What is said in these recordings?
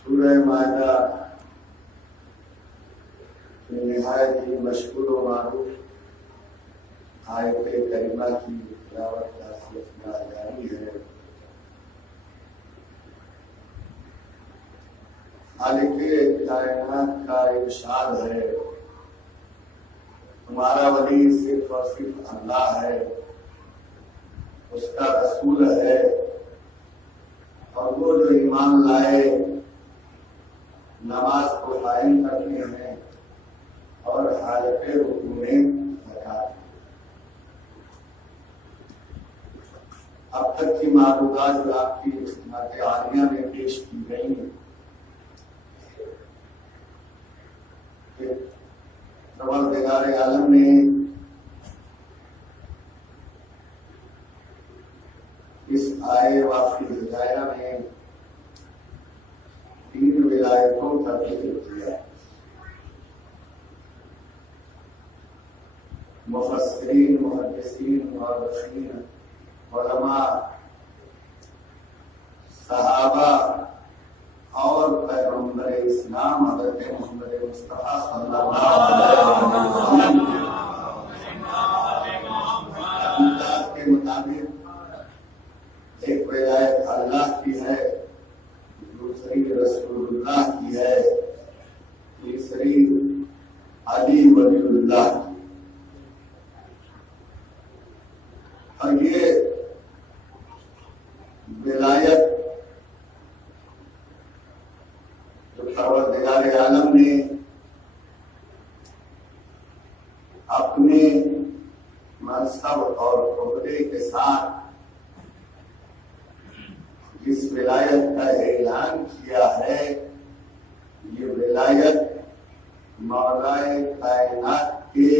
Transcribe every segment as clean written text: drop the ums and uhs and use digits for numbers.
سورہ مائدہ نہایت ہی مشہور و معروف آیت کریمہ کی تلاوت کا سلسلہ جاری ہے۔ خالق کائنات کا ارشاد ہے، تمہارا ولی صرف اور صرف اللہ ہے، اس کا رسول ہے، اور وہ جو ایمان لائے نماز کو قائم کرتے ہیں اور حالت رکوع میں زکات۔ اب تک کی معروضات جو آپ کی خدمت عالیہ میں پیش کی گئی ہیں، پروردگار عالم نے اس آئے واقعی ہدایہ میں 3 ولایتوں کا ذکر کیا ہے۔ مفسرین، محدثین، مورخین، علماء، صحابہ اور پیغمبر اسلام حضرت محمد مصطفیٰ صلی اللہ علیہ وسلم کے مطابق ایک ولایت اللہ کی ہے، دوسری رسول اللہ کی ہے، تیسری علی ولی اللہ کی۔ اور یہ ولایت جو پروردگار عالم نے اپنے منصب اور عہدے کے ساتھ جس ولایت کا اعلان کیا ہے، یہ ولایت مولا کائنات کے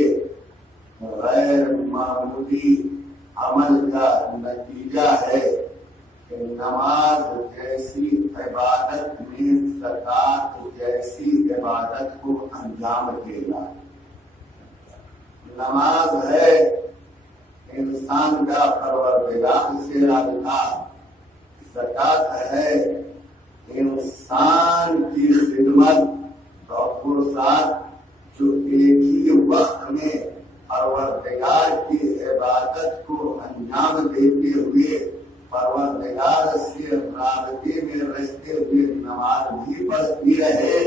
غیر معمولی عمل کا نتیجہ ہے کہ نماز جیسی عبادت میں زکات جیسی عبادت کو انجام دینا۔ نماز ہے انسان کا پروردگار سے رابطہ، زکات ہے انسان کی خدمت اور فرصت جو ایک ہی وقت میں پروردگار کی عبادت کو انجام دیتے ہوئے پروردگار سے رابطے میں رہتے ہوئے نماز بھی پڑھتی رہے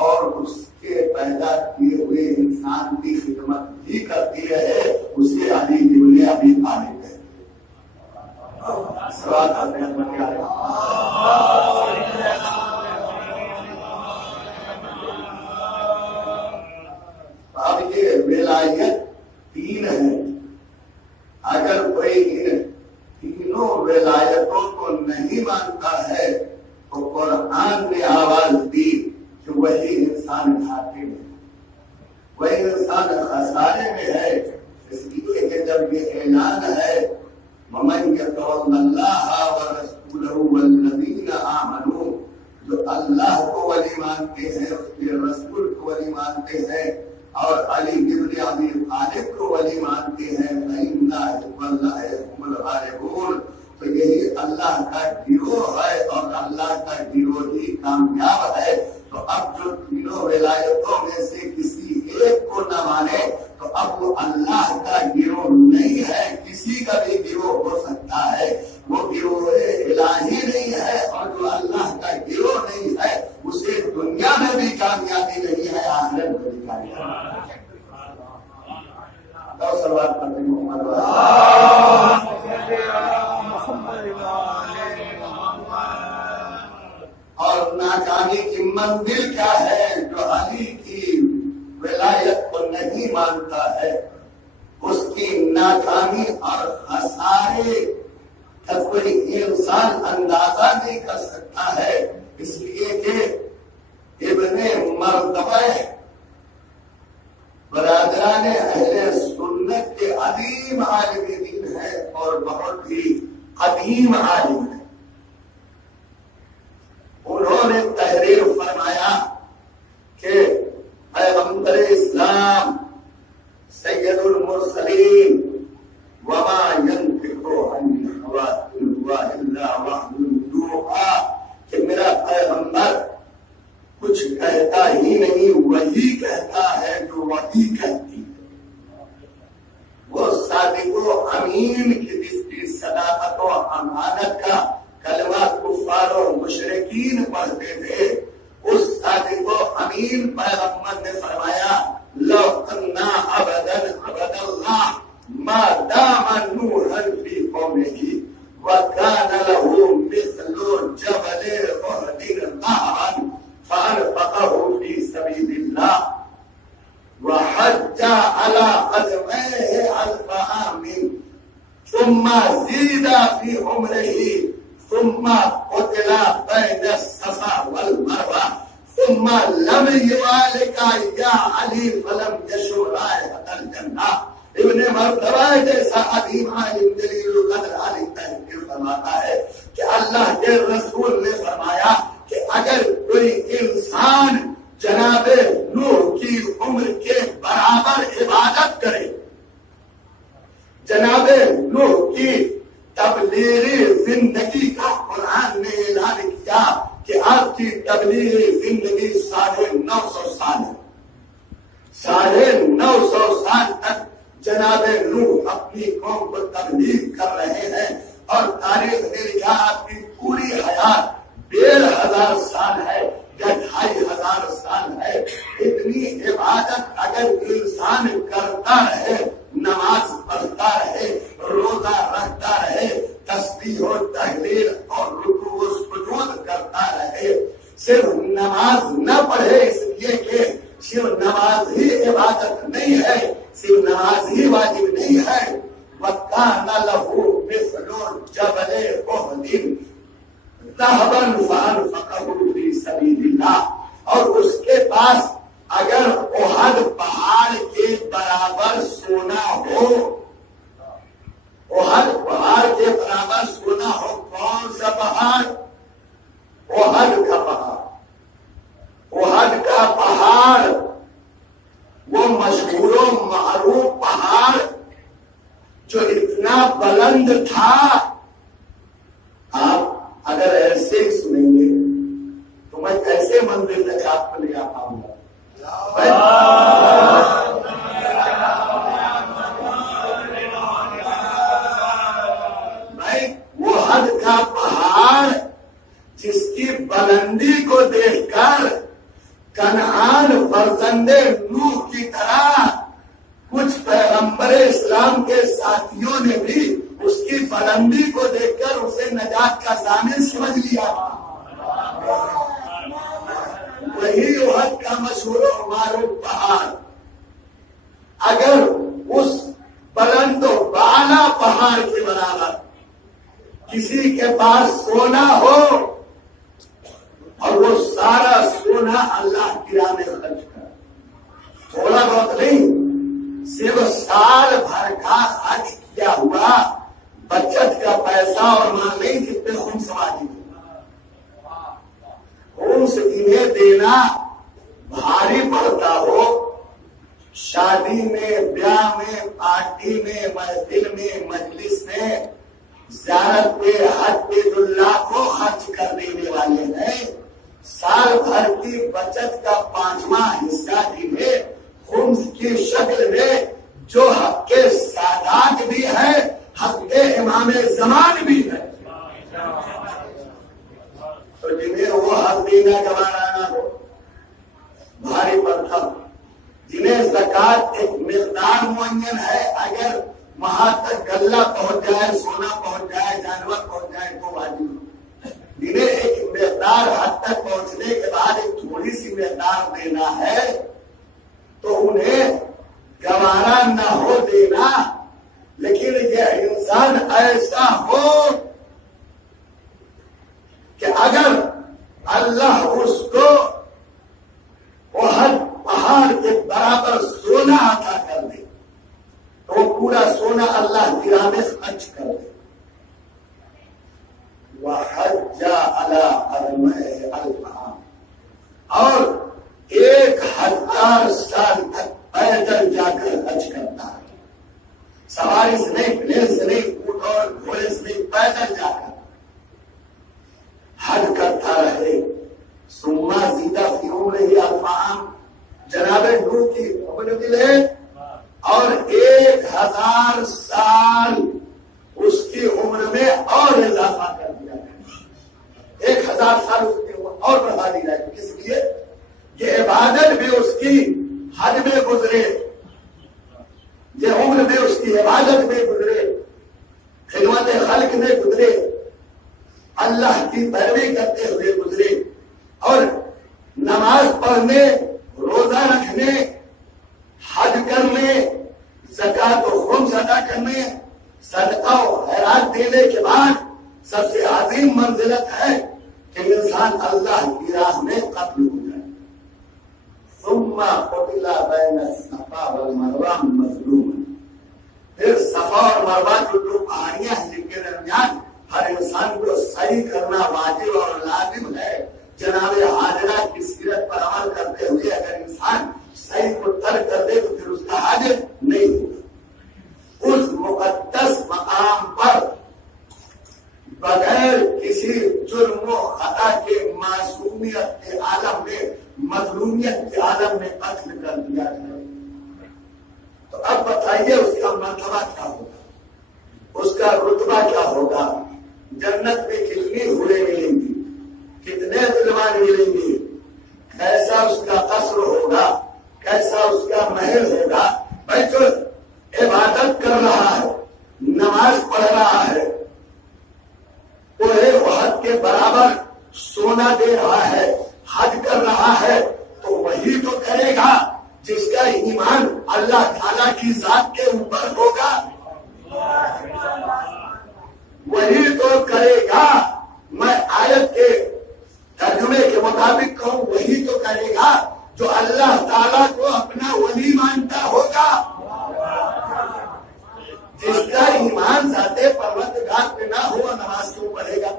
اور اس کے پیدا کیے ہوئے انسان کی خدمت بھی کرتی رہے، اسے علی ابن ابی طالب ہے۔ اب یہ ولایت 3 ہے۔ اگر کوئی ان تینوں ولایتوں کو نہیں مانتا ہے تو قرآن نے آواز دی کہ وہی انسان گھاٹے میں، وہی انسان خسارے میں ہے۔ اس لیے کہ جب یہ اعلان ہے وَمَنْ يَتَوَلَّ اللَّهَ وَرَسُولَهُ وَالَّذِينَ آمَنُوا، جو اللہ کو ولی مانتے ہیں، اس کے رسول کو ولی مانتے ہیں اور علی ابن ابی طالب کو ولی مانتے ہیں، فَإِنَّ حِزْبَ اللَّهِ هُمُ الْغَالِبُونَ، تو یہی اللہ کا گروہ ہے اور اللہ کا گروہ ہی کامیاب ہے۔ تو اب جو تینوں ولایتوں میں سے کسی ایک کو نہ مانے تو اب وہ اللہ کا گروہ نہیں ہے، کسی کا بھی گروہ ہو سکتا ہے، وہ گروہ الہی نہیں ہے، اور جو اللہ کا گروہ نہیں ہے اسے دنیا میں بھی کامیابی نہیں ہے، آخرت میں بھی کامیابی نہیں ہے۔ تو سوال کرتے محمد اور ناکامی کی منزل کیا ہے؟ جو علی کی ولایت کو نہیں مانتا ہے اس کی ناکامی اور خسارے کا کوئی انسان اندازہ نہیں کر سکتا ہے، اس لیے کہ ابن مرتبہ برادران اہل سنت کے عظیم عالم دین ہے اور بہت ہی قدیم عالم ہے۔ انہوں نے تحریر فرمایا کہ پیغمبر اسلام سید المرسلین وما ينطق عن الهوى إن هو إلا وحی یوحی کہ میرا پیغمبر کہتا ہی نہیں، وہی کہتا ہے جو وہی کہتی ہے۔ وہ صادق و امین کی جس کی صداقت و امانت کا کلمہ کفار و مشرکین پڑھتے تھے، اس صادق و امین پیغمبر نے فرمایا لو انا ابدا عبد اللہ ما دام نوحا فی قومه وكان له مثل جبل احد ذهبا فانفقه في سبيل الله وحج على قدميه 1000 عام ثم زيد في عمره ثم قتل بين الصفا والمروه ثم لم يوالك يا علي فلم يشم رائحة الجنة۔ ابن مرتبہ جیسا عظیم عالم جلیل القدر علی تحقیر فرماتا ہے کہ اللہ کے رسول نے فرمایا کہ اگر کوئی انسان جناب نوح کی عمر کے برابر عبادت کرے، جناب نوح کی تبلیغی زندگی کا قرآن نے اعلان کیا کہ آپ کی تبلیغی زندگی 950 سال ہے، 950 سال تک جناب نوح اپنی قوم کو تبلیغ کر رہے ہیں، اور تاریخ نے لکھا آپ کی پوری حیات 1500 سال ہے یا 2500 سال ہے۔ اتنی عبادت اگر انسان کرتا رہے، نماز پڑھتا رہے، روزہ رکھتا رہے، تسبیح و تحلیل اور رکوع و سجود کرتا رہے، صرف نماز نہ پڑھے اس لیے کہ صرف نماز ہی عبادت نہیں ہے، صرف نماز ہی واجب نہیں ہے، وَكَانَ لَهُ مِثْلُ جَبَلِ أُحْدٍ ذَهَبًا فَأَنفَقَهُ فِي سَبِيلِ اللَّهِ، اور اس کے پاس اگر احد پہاڑ کے برابر سونا ہو، احد پہاڑ کے برابر سونا ہو، کون سا پہاڑ؟ احد کا پہاڑ۔ احد کا پہاڑ وہ مشہور و معروف پہاڑ جو اتنا بلند تھا، آپ اگر ایسے ہی سنیں گے تو میں کیسے مندر تک آپ کو لے آ پاؤں گا؟ بھائی وہ احد کا پہاڑ جس کی بلندی کو دیکھ کر کنعان فرزند نوح کی طرح کچھ پیغمبر اسلام کے ساتھیوں نے بھی اس کی بلندی کو دیکھ کر اسے نجات کا ضامن سمجھ لیا۔ وہی احد کا مشہور و معروف پہاڑ اگر اس بلند و بالا پہاڑ کے برابر کسی کے پاس سونا ہو اور وہ سارا سونا اللہ کی راہ میں خرچ کر، تھوڑا بہت نہیں، صرف سال بھر کا خرچ کیا ہوا بچت کا پیسہ اور مال نہیں جتنے خمس واجب خمس انہیں دینا بھاری پڑتا ہو، شادی میں، بیاہ میں، پارٹی میں، محفل میں، مجلس میں، زیارت پہ، حج پہ جو لاکھوں خرچ کر دینے والے ہیں، سال بھر کی بچت کا 5واں حصہ جنہیں خمس کی شکل میں جو حق کے سادات بھی ہے، حق کے امام زمان بھی ہے، تو جنہیں وہ حق دینا گوارا نہ ہو، بھاری پڑتا، جنہیں زکوٰۃ ایک مقدار معین ہے، اگر وہاں تک غلہ پہنچ جائے، سونا پہنچ جائے، جانور پہنچ جائے تو واجب، جنہیں ایک مقدار حد تک پہنچنے کے بعد ایک تھوڑی سی مقدار دینا ہے تو انہیں گوارا نہ ہو دینا، لیکن یہ انسان ایسا ہو کہ اگر اللہ اس کو احد پہاڑ کے برابر سونا عطا کر دے تو وہ پورا سونا اللہ کی راہ میں خرچ کر دے۔ وحج علی قدمیہ 1000 عام، اور 1000 سال تک پیدل جا کر حج کرتا ہے، سواری سے نہیں، پلین سے نہیں، اونٹ اور گھوڑے سے نہیں، پیدل جا کر حج کرتا رہے۔ ثم زید فی عمرہ 1000 سال اس کی عمر اور بڑھا دی جائے گی. کس لیے؟ یہ عبادت بھی اس کی حد میں گزرے، یہ عمر میں اس کی عبادت میں گزرے، خدمت خلق میں گزرے، اللہ کی پیروی کرتے ہوئے گزرے، اور نماز پڑھنے، روزہ رکھنے، حج کرنے، زکات و خمس ادا کرنے، صدقہ و خیرات دینے کے بعد سب سے عظیم منزلت ہے کہ انسان اللہ کی راہ میں قتل ہو جائے. ثم قتل بین الصفا والمروہ مظلوما، پھر صفا اور مروہ جو دو پہاڑیاں ہیں جن کے درمیان ہر انسان کو صحیح کرنا واجب اور لازم ہے. جناب حاجرہ کی سیرت پر عمل کرتے ہوئے اگر انسان صحیح کو ترک کر دے تو پھر اس کا حج نہیں ہوگا. اس مقدس مقام پر بغیر کسی جرم و خطا کے معصومیت کے عالم میں، مظلومیت کے عالم میں قتل کر دیا جائے. تو اب بتائیے اس کا مرتبہ کیا ہوگا، اس کا رتبہ کیا ہوگا؟ جنت میں کتنی حوریں ملیں گی، کتنے ظلمان ملیں گے، کیسا اس کا قصر ہوگا، کیسا اس کا محل ہوگا. بھائی جو عبادت کر رہا ہے، نماز پڑھ رہا ہے، کوہ احد کے برابر سونا دے رہا ہے، حج کر رہا ہے، تو وہی تو کرے گا جس کا ایمان اللہ تعالیٰ کی ذات کے اوپر ہوگا، وہی تو کرے گا. میں آیت کے ترجمے کے مطابق کہوں، وہی تو کرے گا جو اللہ تعالیٰ کو اپنا ولی مانتا ہوگا. جس کا ایمان ذات پروردگار پہ نہ ہوا نماز کیوں پڑھے گا،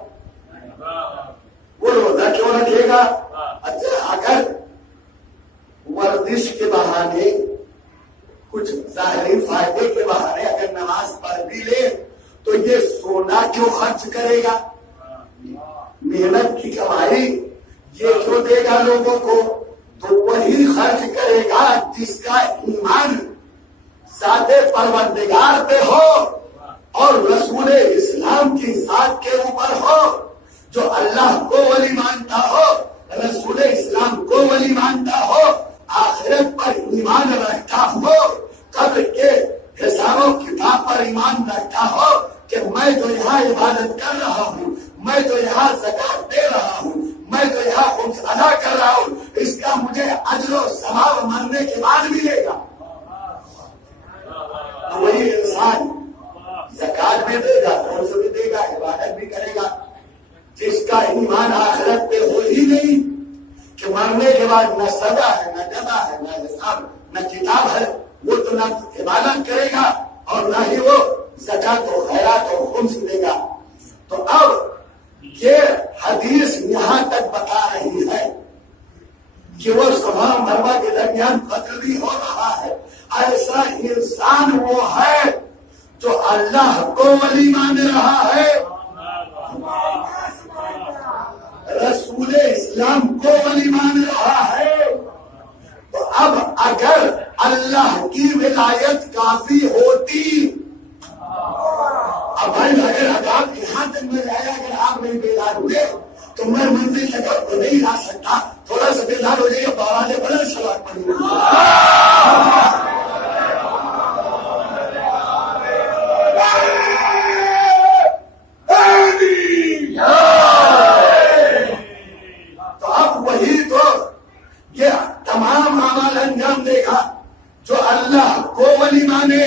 وہ روزہ کیوں رکھے گا؟ اچھا اگر ورزش کے بہانے، کچھ ظاہری فائدے کے بہانے اگر نماز پڑھ بھی لے تو یہ سونا کیوں خرچ کرے گا، محنت کی کمائی یہ کیوں دے گا لوگوں کو؟ تو وہی خرچ کرے گا جس کا ایمان ذات پروردگار پہ ہو اور رسول اسلام کی ذات کے اوپر ہو، جو اللہ کو ولی مانتا ہو، رسول اسلام کو ولی مانتا ہو، آخرت پر ایمان رکھتا ہو، قبر کے حساب و کتاب پر ایمان رکھتا ہو کہ میں تو یہاں عبادت کر رہا ہوں، میں تو یہاں زکات دے رہا ہوں، میں تو یہاں خمس ادا کر رہا ہوں، اس کا مجھے اجر و ثواب مرنے کے بعد ملے گا. وہی انسان زکات بھی دے گا، خمس بھی دے گا، عبادت بھی کرے گا. جس کا ایمان آخرت پہ ہو ہی نہیں کہ مرنے کے بعد نہ سزا ہے، نہ جزا ہے، نہ حساب، نہ کتاب ہے، وہ تو نہ عبادت کرے گا اور نہ ہی وہ زکات و خیرات اور خمس دے گا. تو اب یہ حدیث یہاں تک بتا رہی ہے کہ وہ صفا مروہ کے درمیان قتل بھی ہو رہا ہے. ایسا انسان وہ ہے جو اللہ کو ولی مان رہا ہے، رسول اسلام کو ولی مان رہا ہے. تو اب اگر اللہ کی ولایت کافی ہوتی، اب بھائی اگر آپ یہاں تک میں آیا، اگر آپ نہیں بیدار ہوئے تو میں منزل تک کو نہیں لا سکتا. تھوڑا سا بیدار ہو جائیے، بارہ بڑا سوال پڑھیں. تو اب وہی تو یہ تمام اعمال انجام دے گا جو اللہ کو ولی مانے،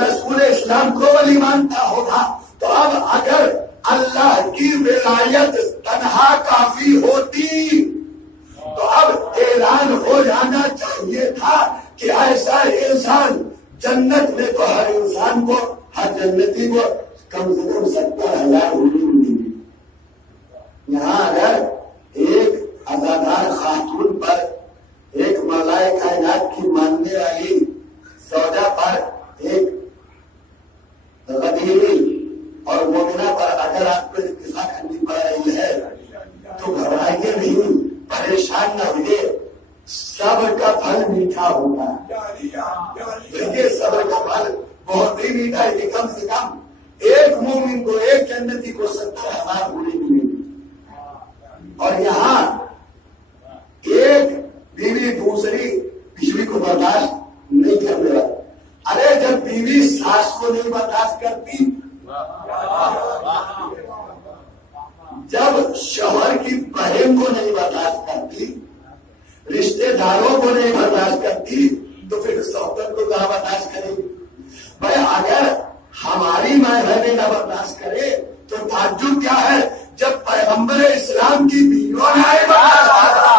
رسول اسلام کو ولی مانتا ہوگا. تو اب اگر اللہ کی ولایت تنہا کافی ہوتی تو اب اعلان ہو جانا چاہیے تھا کہ ایسا انسان جنت میں تو ہر انسان کو، ہر جنتی کو کم سے کم 70,000 حور ملیں گی. یہاں اگر ایک عزادار خاتون پر، ایک مولائے کائنات کی ماننے والی سودا پر، ایک غدیری اور مومنہ پر اگر آپ کو اتفاق کرنی پڑ رہی ہے تو گھبرائیے نہیں، پریشان نہ ہوئے. صبر کا پھل میٹھا ہوگا. یہ صبر کا پھل بہت ہی میٹھا ہے کہ کم سے کم ایک مومن کو، ایک جنتی کو 70,000 حوریں ملیں گی. اور یہاں ایک بیوی دوسری بیوی کو برداشت نہیں کر رہا. ارے جب بیوی ساس کو نہیں برداشت کرتی، جب شوہر کی بہن کو نہیں برداشت کرتی، رشتے داروں کو نہیں برداشت کرتی، تو پھر صحبت کو کہاں برداشت کرے؟ بھائی اگر ہماری ماں بہنیں نہ برداشت کرے تو تعجب کیا ہے جب پیغمبر اسلام کی بیویوں نے برداشت کرا.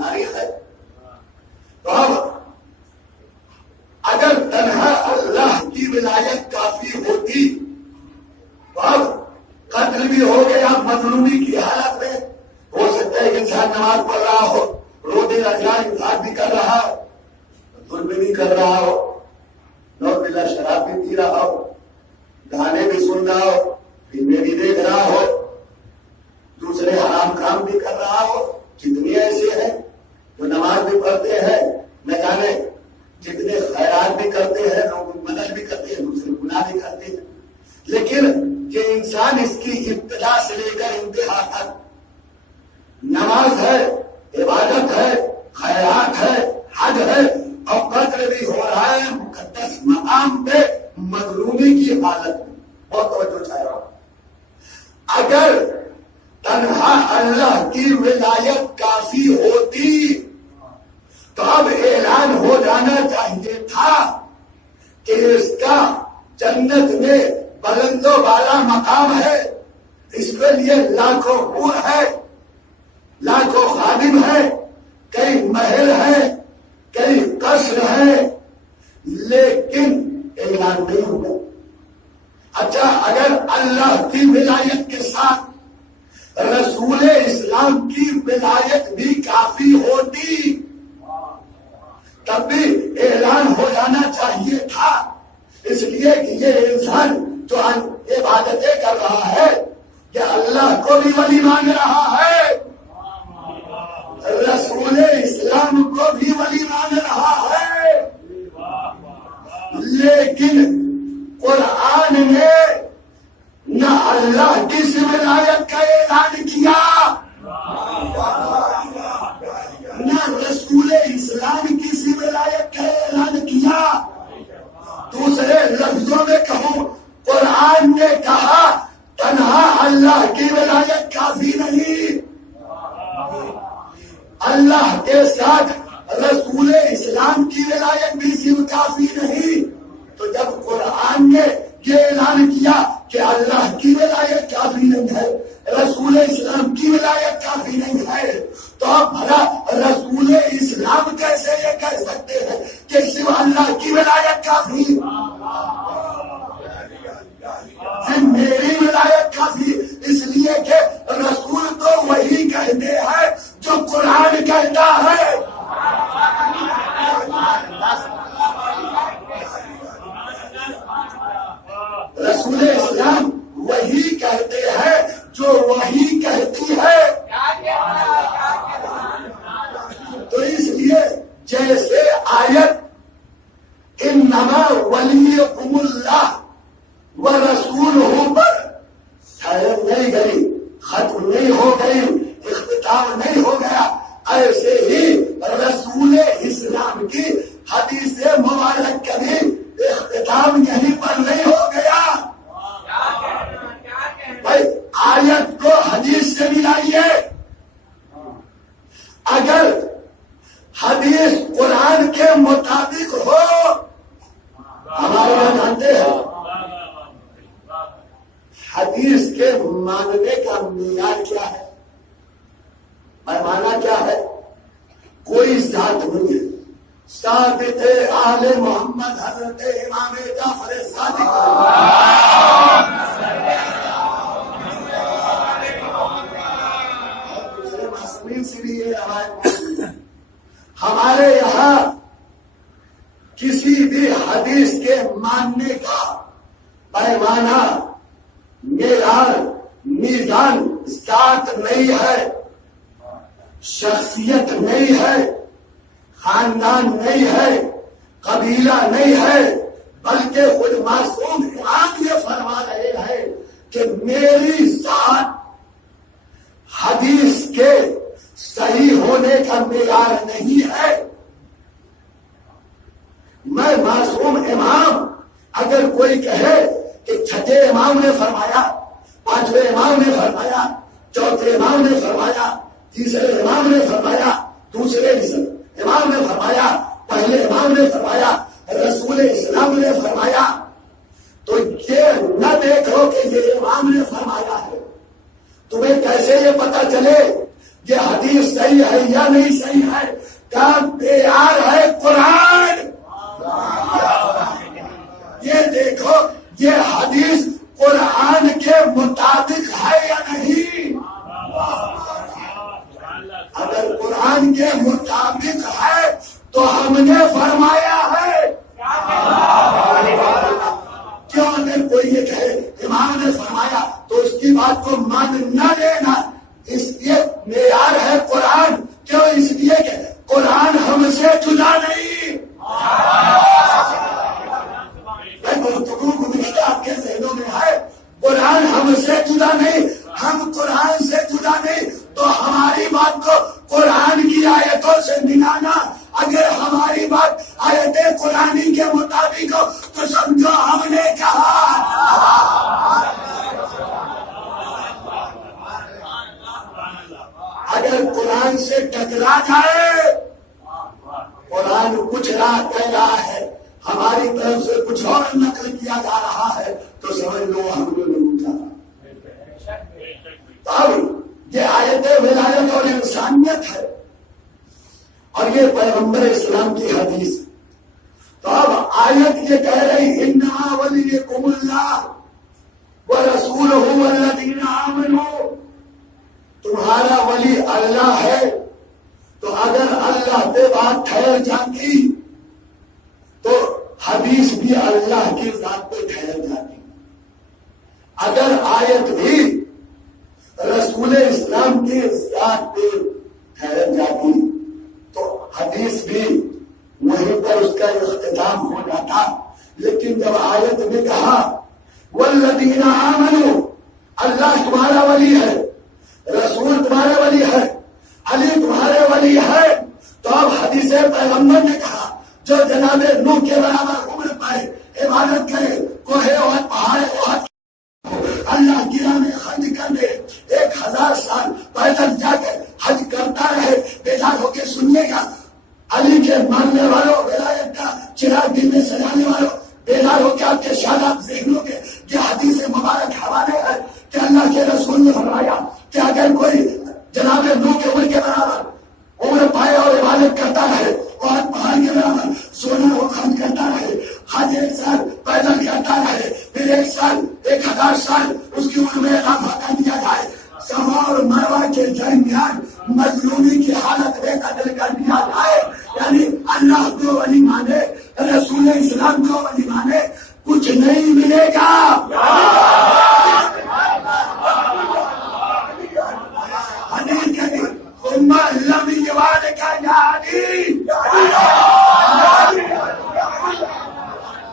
تاریخ ہے. تو اب اگر تنہا اللہ کی ولایت کافی ہوتی تو اب قتل بھی ہو گیا مظلومی کی حالت میں. ہو سکتا ہے کہ انسان نماز پڑھ رہا ہو، روزے رکھا انفاق بھی کر رہا ہو، ظلم بھی کر رہا ہو، نوز باللہ شراب بھی پی رہا ہو، گانے بھی سن رہا ہو، فلمیں بھی دیکھ رہا ہو، دوسرے حرام کام بھی کر رہا ہو. کتنے ایسے ہیں جو نماز بھی پڑھتے ہیں، نہ جانے جتنے خیرات بھی کرتے ہیں، لوگوں کی مدد بھی کرتے ہیں، دوسرے گناہ بھی کرتے ہیں. لیکن یہ انسان اس کی ابتدا سے لے کر انتہا تک نماز ہے، عبادت ہے، خیرات ہے، حج ہے، اور قتل بھی ہو رہا ہے مقدس مقام پہ مظلومی کی حالت میں. بہت توجہ چاہ رہا ہوں. اگر تنہا اللہ کی ولایت کافی ہوتی تو اب اعلان ہو جانا چاہیے تھا کہ اس کا جنت میں بلند و بالا مقام ہے، اس کے لیے لاکھوں حور ہے، لاکھوں خادم ہے، کئی محل ہیں، کئی قصر ہیں، لیکن اعلان نہیں ہوگا. اچھا اگر اللہ کی ولایت کے ساتھ رسول اسلام کی ولایت بھی کافی ہوتی تب بھی اعلان ہو جانا چاہیے تھا. اس لیے کہ یہ انسان جو عبادتیں کر رہا ہے کہ اللہ کو بھی ولی مان رہا ہے، رسول اسلام کو بھی ولی مان رہا ہے، لیکن قرآن نے نہ اللہ کی ولایت کا اعلان کیا، نہ رسول اسلام کی ولایت کا اعلان کیا. دوسرے لفظوں میں کہوں، قرآن نے کہا تنہا اللہ کی ولایت کافی نہیں، اللہ کے ساتھ رسول اسلام کی ولایت بھی صرف کافی نہیں. تو جب قرآن نے یہ اعلان کیا کہ اللہ کی ولایت کافی نہیں ہے، رسول اسلام کی ولایت کافی نہیں ہے، تو اب بھلا رسول اسلام کیسے یہ کہہ سکتے ہیں کہ صرف اللہ کی ولایت کافی، صرف میری ولایت کافی؟ اس لیے کہ رسول تو وہی کہتے ہیں جو قرآن کہتا ہے. رسول اسلام وہی کہتے ہیں جو وہی کہتی ہے. تو اس لیے جیسے آیت انما ولیکم اللہ ورسولہ پر شاید نہیں گئی، ختم نہیں ہو گئی، اختتام نہیں ہو گیا، ایسے ہی رسول اسلام کی حدیث مبارک کا بھی اختتام یہیں پر نہیں ہو گیا. بھائی آیت کو حدیث سے ملائیے. اگر حدیث قرآن کے مطابق ہو، ہمارے یہاں جانتے ہیں حدیث کے ماننے کا معیار کیا ہے، پیمانہ کیا ہے؟ کوئی ذات نہیں ہے. ثابت آل محمد حضرت امام جعفر صادق دوسرے معصومین سے بھی یہ روایت. ہمارے یہاں کسی بھی حدیث کے ماننے کا پیمانہ، معیار، میزان ذات نہیں ہے. شخصیت نہیں ہے، خاندان نہیں ہے، قبیلہ نہیں ہے، بلکہ خود معصوم امام یہ فرما رہے ہیں کہ میری ذات حدیث کے صحیح ہونے کا معیار نہیں ہے۔ میں معصوم امام، اگر کوئی کہے کہ چھٹے امام نے فرمایا، پانچویں امام نے فرمایا، چوتھے امام نے فرمایا، تیسرے امام نے فرمایا، دوسرے امام نے فرمایا، پہلے امام نے فرمایا، رسول اسلام نے فرمایا، تو یہ نہ دیکھو کہ یہ امام نے فرمایا ہے۔ تمہیں کیسے یہ پتا چلے یہ حدیث صحیح ہے یا نہیں صحیح ہے؟ کیا معیار ہے قرآن؟ یہ دیکھو یہ حدیث قرآن کے مطابق ہے یا نہیں۔ اگر قرآن کے مطابق ہے تو ہم نے فرمایا ہے۔ کیوں اگر کوئی یہ کہے امام نے فرمایا تو اس کی بات کو مان نہ لینا، اس لیے معیار ہے قرآن۔ کیوں؟ اس لیے کہ قرآن ہم سے جدا نہیں۔ آپ کے ذہنوں میں ہے قرآن ہم سے جدا نہیں، ہم قرآن سے جدا نہیں، تو ہماری بات کو قرآن کی آیتوں سے ملانا، اگر ہماری بات آیت قرآنی کے مطابق ہو تو سمجھو ہم نے کہا۔ اگر قرآن سے ٹکرا جائے، قرآن کچھ کہہ رہا ہے، ہماری طرف سے کچھ اور نقل کیا جا رہا ہے، تو سمجھ لو ہم نے لوٹا۔ اب یہ آیت ولایت اور انسانیت ہے، اور یہ پیغمبر اسلام کی حدیث۔ تو اب آیت یہ کہہ رہی انما ولیکم اللہ ورسولہ والذین آمنوا، تمہارا ولی اللہ ہے۔ تو اگر اللہ پہ بات ٹھہر جاتی تو حدیث بھی اللہ کی ذات پہ ٹھہر جاتی، اگر آیت بھی رسول اسلام کی ذات پہ ٹھہر جاتی تو حدیث بھی وہیں پر اس کا اختتام ہو جاتا۔ لیکن جب آیت نے کہا والذین آمنوا، اللہ تمہارا ولی ہے، رسول تمہارے ولی ہے، علی تمہارے ولی ہے، تو اب حدیث پیغمبر نے کہا جو جناب نوح کے برابر عمر پائے، عبادت کرے، کوہ احد پہاڑ احد اللہ کی راہ میں خرچ کر دے، 1000 سال پیدل جا کے حج کرتا رہے، بیدار ہو کے سننے کا، علی کے ماننے والوں، ولایت کا چراغ دل میں سجانے والوں، بیدار ہو کے آپ کے شاداب ذہنوں کے یہ حدیث مبارک حوالے ہے کہ اللہ کے رسول نے فرمایا کہ اگر کوئی جناب نوح کے عمر کے برابر عمر پائے اور عبادت کرتا رہے اور پہاڑ کے برابر سونا وہ خرچ کرتا رہے، حج 1 سال پیدل کرتا رہے، پھر 1 سال 1000 سال اس کی عمر میں اضافہ کر دیا جائے، صفا اور مروہ کے درمیان مظلومی کی حالت میں قتل کر دیا جائے، یعنی اللہ کو ولی مانے، رسول اسلام کو ولی مانے، کچھ نہیں ملے گا۔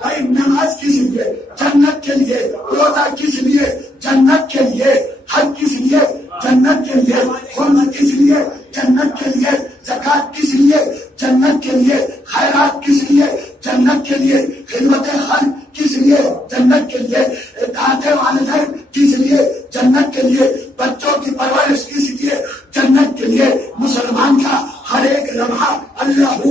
بھائی نماز کس لیے؟ جنت کے لیے۔ روزہ کس لیے؟ جنت کے لیے۔ حج کس لیے؟ جنت کے لیے۔ خرم کس لیے؟ جنت کے لیے۔ زکات کس لیے؟ جنت کے لیے۔ خیرات کس لیے؟ جنت کے لیے۔ خدمت خلق کس لیے؟ جنت کے لیے۔ اطاعت والدین کس لیے؟ جنت کے لیے۔ بچوں کی پرورش کس لیے؟ جنت کے لیے۔ مسلمان کا ہر ایک لمحہ اللہ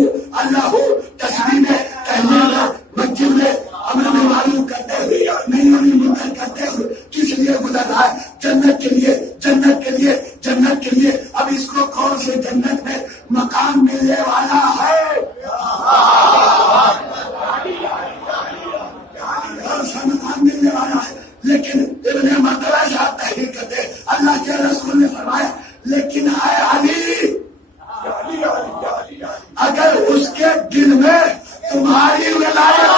اللہ تسبیح کہنے میں، مسجد میں امر معروف کرتے ہوئے، نہیں منکر کرتے ہوئے کس لیے گزر رہا ہے؟ جنت کے لیے، جنت کے لیے، جنت کے لیے۔ اب اس کو کون سے جنت میں مقام ملنے والا ہے؟ مقام ملنے والا ہے۔ لیکن ابن مرتبہ صاحب تحریر کرتے اللہ کے رسول نے فرمایا لیکن اے علی، اگر اس کے دل میں تمہاری ولایت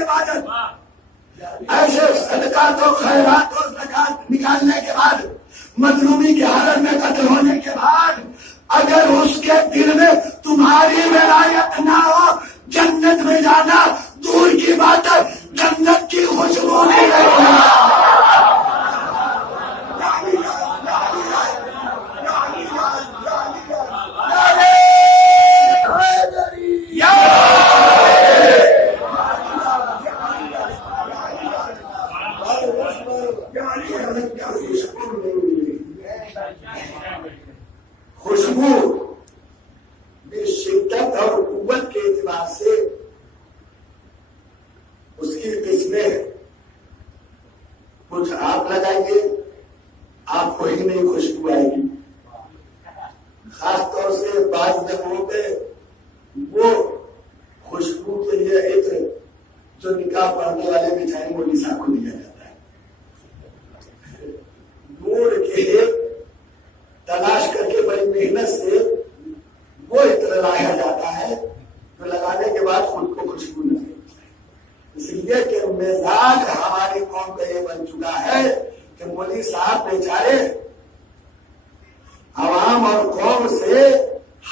عبادت. ایسے صدقات و خیرات و زکات نکالنے کے بعد، مظلومی کی حالت میں قتل ہونے کے بعد، اگر اس کے دل میں تمہاری ولایت نہ ہو، جنت میں جانا دور کی بات ہے، جنت کی خوشبو نہیں رہے. خوشبو بھی شدت اور قوت کے اعتبار سے اس کی قسمیں، کچھ آپ لگائیے آپ کو ہی نہیں خوشبو آئے گی. خاص طور سے بعض جگہوں پہ وہ خوشبو کے لیے عطر جو نکاح پڑھنے والے مٹھائی مولی صاحب کو دیا جاتا ہے، نور کے تلاش کر کے بڑی محنت سے وہ عطر لایا جاتا ہے جو لگانے کے بعد خود کو خوشبو نہ ملتی ہے. اس لیے کہ مزاج ہماری قوم کا یہ بن چکا ہے کہ مولوی صاحب بیچارے عوام اور قوم سے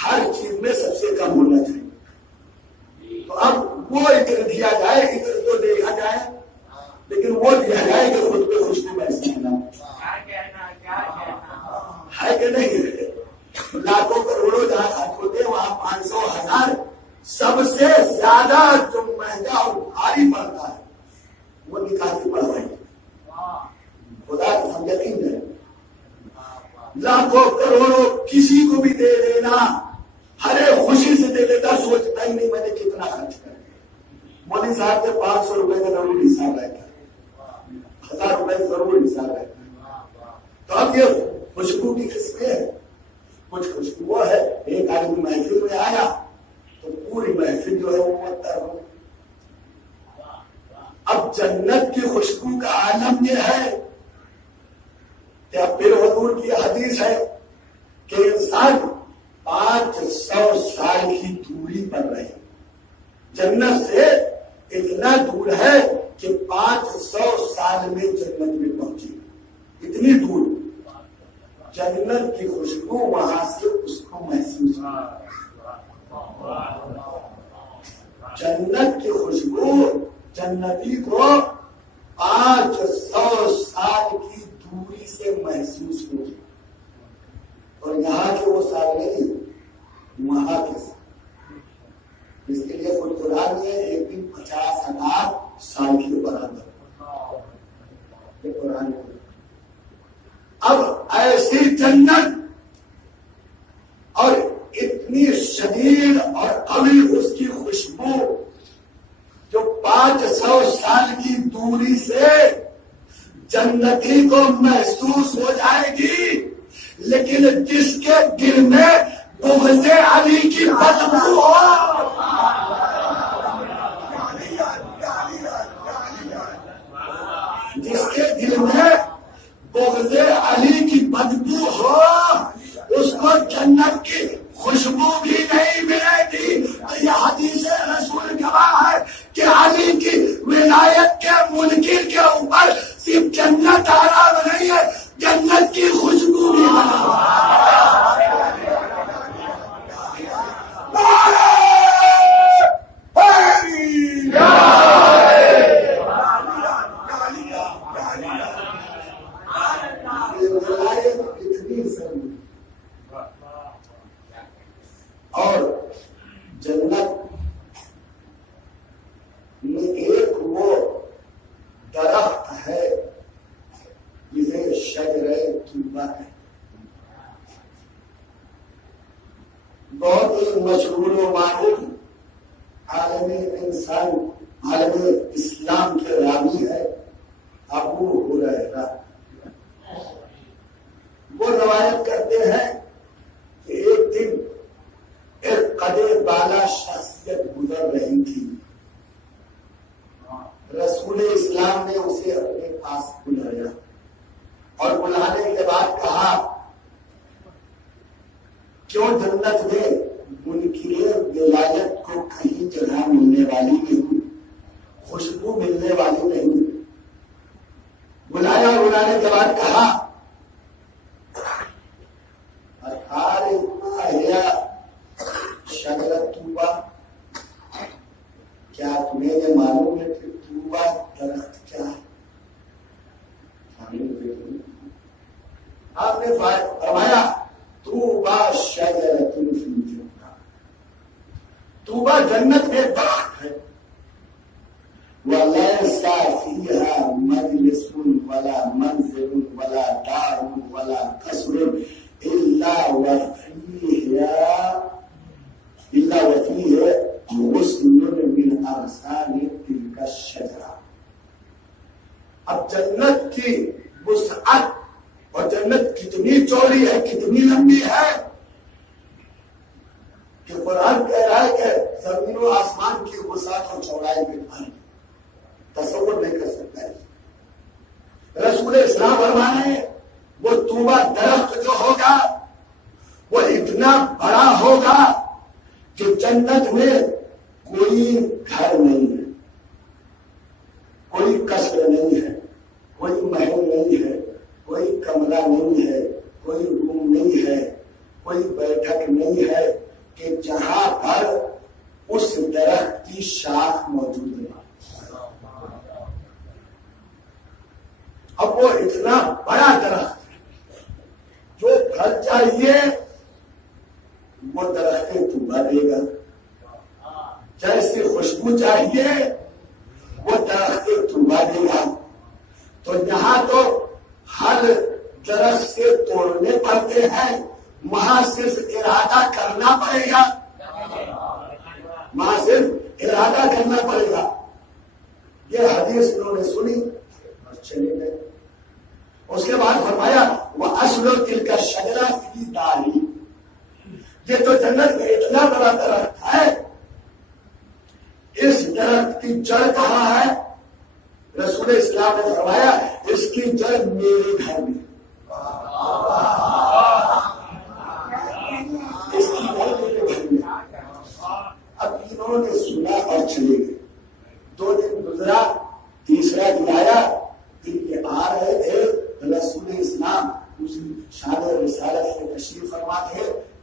ہر چیز میں سب سے کم ہونا چاہیے. تو اب وہ عطر دیا جائے، عطر تو دیا جائے لیکن وہ دیا جائے کہ خود پہ خوشبو محسوس نہ ہو. ہے کہ نہیں؟ لاکھوں کروڑوں جہاں خرچ ہوتے ہیں وہاں 500 1000 سب سے زیادہ جو مہنگا اور بھاری پڑتا ہے وہ نکاح کی پڑھائی. خدا کی سمجھتی ہے، لاکھوں کروڑوں کسی کو بھی دے دینا، ہر ایک خوشی سے دے دیتا، سوچتا ہی نہیں میں نے کتنا خرچ کر دیا. مولوی صاحب کے 500 روپے کا ضرور حساب رہتا ہے، 1000 روپے ضرور حساب رہتا ہے. تو اب یہ خوشبو کی قسمیں ہے. کچھ خوشبو وہ ہے، ایک آدمی محفل میں آیا تو پوری محفل جو ہے وہ معطر ہو. اب جنت کی خوشبو کا عالم یہ ہے کہ اب پھر حضور کی حدیث ہے کہ انسان 500 سال کی دوری پر رہے. جنت سے اتنا دور ہے کہ 500 سال میں جنت میں پہنچے، اتنی دور. جنت کی خوشبو وہاں سے اس کو محسوس ہو. جنت کی خوشبو جنتی کو 500 سال کی دوری سے محسوس ہو. اور یہاں کے وہ سال نہیں، وہاں کے سال. اس کے لیے خود قرآن نے ایک دن 50,000 سال کے برابر قرآن. اب ایسی جنت اور اتنی شدید اور قوی اس کی خوشبو جو 500 سال کی دوری سے جنتی کو محسوس ہو جائے گی، لیکن جس کے دل میں بغض علی کی بدبو ہو، جس کے دل میں بغض علی کی بدبو ہو، اس کو جنت کی خوشبو بھی نہیں ملے گی. یہ حدیث رسول گواہ ہے کہ علی کی ولایت کے منکر کے اوپر صرف جنت حرام نہیں ہے، جنت کی خوشبو بھی حرام اور جنت میں ایک وہ درخت ہے جسے شجرہ طوبہ ہے. بہت ہی مشہور و معروف عالم انسان، عالم اسلام کے راوی ہے ابو ہریرہ. وہ روایت کرتے ہیں کہ ایک دن ایک قدر بالا شخصیت گزر رہی تھی. رسول اسلام نے اسے اپنے پاس بلایا اور بلانے کے بعد کہا کیوں جنت میں منکر ولایت کو کہیں جگہ ملنے والی نہیں، خوشبو ملنے والی نہیں. بلایا, بلانے کے بعد کہا شجرۃ طوبہ, کیا تمہیں یہ معلوم ہے کہ طوبہ درخت کیا ہے؟ آپ نے فرمایا طوبہ شجرۃ فی الجنہ, طوبہ جنت میں درخت ہے. وَلَيْسَ فِيهَا مَجْلِسٌ وَلَا مَنزِلٌ وَلَا دَارٌ وَلَا قَصْرٌ إِلَّا وَفِيهِ غُصْنٌ مِّنْ أَغْصَانِ تِلْكَ الشَّجَرَةِ. اب جنت کی وسعت اور جنت کتنی چوڑی ہے, کتنی لمبی ہے کہ قرآن کہہ رہا ہے کہ زمین و آسمان کی وسعت اور چوڑائی کے بارے تصور نہیں کر سکتا ہے. رسول اسلام فرمانے وہ طوبہ درخت جو ہوگا وہ اتنا بڑا ہوگا کہ جنت میں کوئی گھر نہیں ہے, کوئی قصر نہیں ہے, کوئی محل نہیں ہے, کوئی کمرہ نہیں ہے, کوئی روم نہیں ہے, کوئی بیٹھک نہیں ہے کہ جہاں پر اس درخت کی شاخ موجود ہے. اب وہ اتنا بڑا درخت ہے, جو پھل چاہیے وہ درخت طوبہ دے گا, جیسی خوشبو چاہیے وہ درخت طوبہ دے گا. تو یہاں تو ہر درخت سے توڑنے پڑتے ہیں, وہاں صرف ارادہ کرنا پڑے گا, وہاں صرف ارادہ کرنا پڑے گا. یہ حدیث انہوں نے سنی اور چلے گئے. اس کے بعد فرمایا وَأَصْلُ تِلْكَ الشَّجَرَةِ فِي دَارِي, یہ تو جنت میں اتنا بڑا درخت ہے, اس درخت کی جڑ کہاں ہے؟ رسول اسلام نے فرمایا اس کی جڑ میرے گھر میں. اس کی جڑ میرے گھر میں. اب انہوں نے سنا اور چلے گئے. 2 دن گزرا, تیسرا دن آیا, یہ آ رہے تھے رسول اسلام اسی شان رسالت سے تشریف فرما تھے.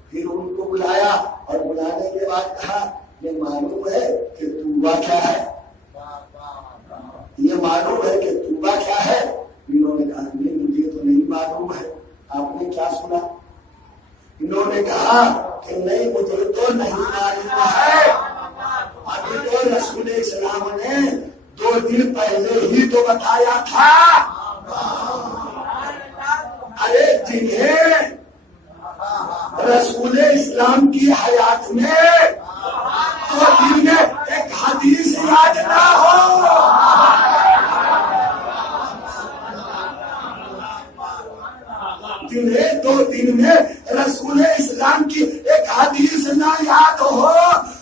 پھر ان کو بلایا اور بلانے کے بعد کہا یہ معلوم ہے کہ طوبہ کیا ہے, یہ معلوم ہے کہ طوبہ کیا ہے؟ انہوں نے کہا نہیں مجھے تو نہیں معلوم ہے, آپ نے کیا سنا؟ انہوں نے کہا کہ نہیں مجھے تو نہیں معلوم ہے, ابھی تو رسول اسلام نے 2 دن پہلے ہی تو بتایا تھا. ارے جنہیں رسول اسلام کی حیات میں 2 دن میں ایک حدیث یاد نہ ہو, جنہیں 2 دن میں رسول اسلام کی ایک حدیث نہ یاد ہو,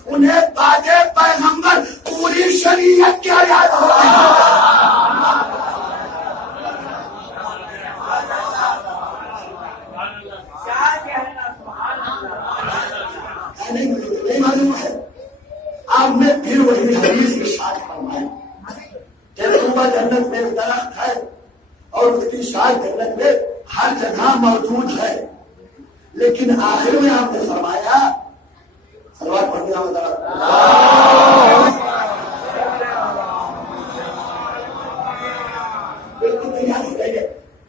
انہیں بعد پیغمبر پوری شریعت کیا یاد ہوگی. نہیں معلوم ہے. آپ نے پھر وہی حدیث کی شاخ فرمائی کہ طوبہ جنت میں درخت ہے اور اس کی شاخ جنت میں ہر جگہ موجود ہے, لیکن آخر میں آپ نے فرمایا سلوات پڑھتے ہیں.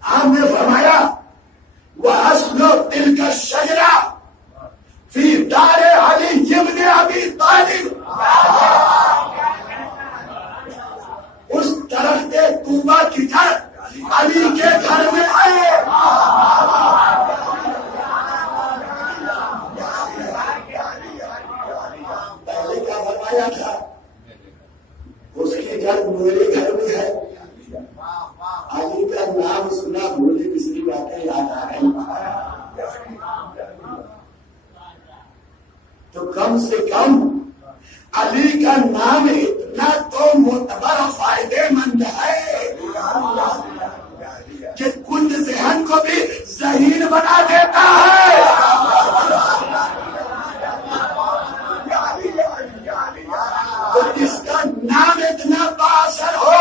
آپ نے فرمایا وَأَصْلُ تِلْكَ الشَّجَرَةِ فِي دَارِ عَلِيِّ بْنِ أَبِي طَالِبٍ, اس درخت طوبہ کی جڑ علی کے گھر میں آئے. پہلے کیا فرمایا تھا؟ اس کی جڑ میرے گھر میں ہے. علی کا نام سنا مجھے کسی باتیں یاد آ رہی, تو کم سے کم علی کا نام اتنا تو معتبر و فائدے مند ہے کہ کل ذہن کو بھی ذہین بنا دیتا ہے. تو اس کا نام اتنا بااثر ہو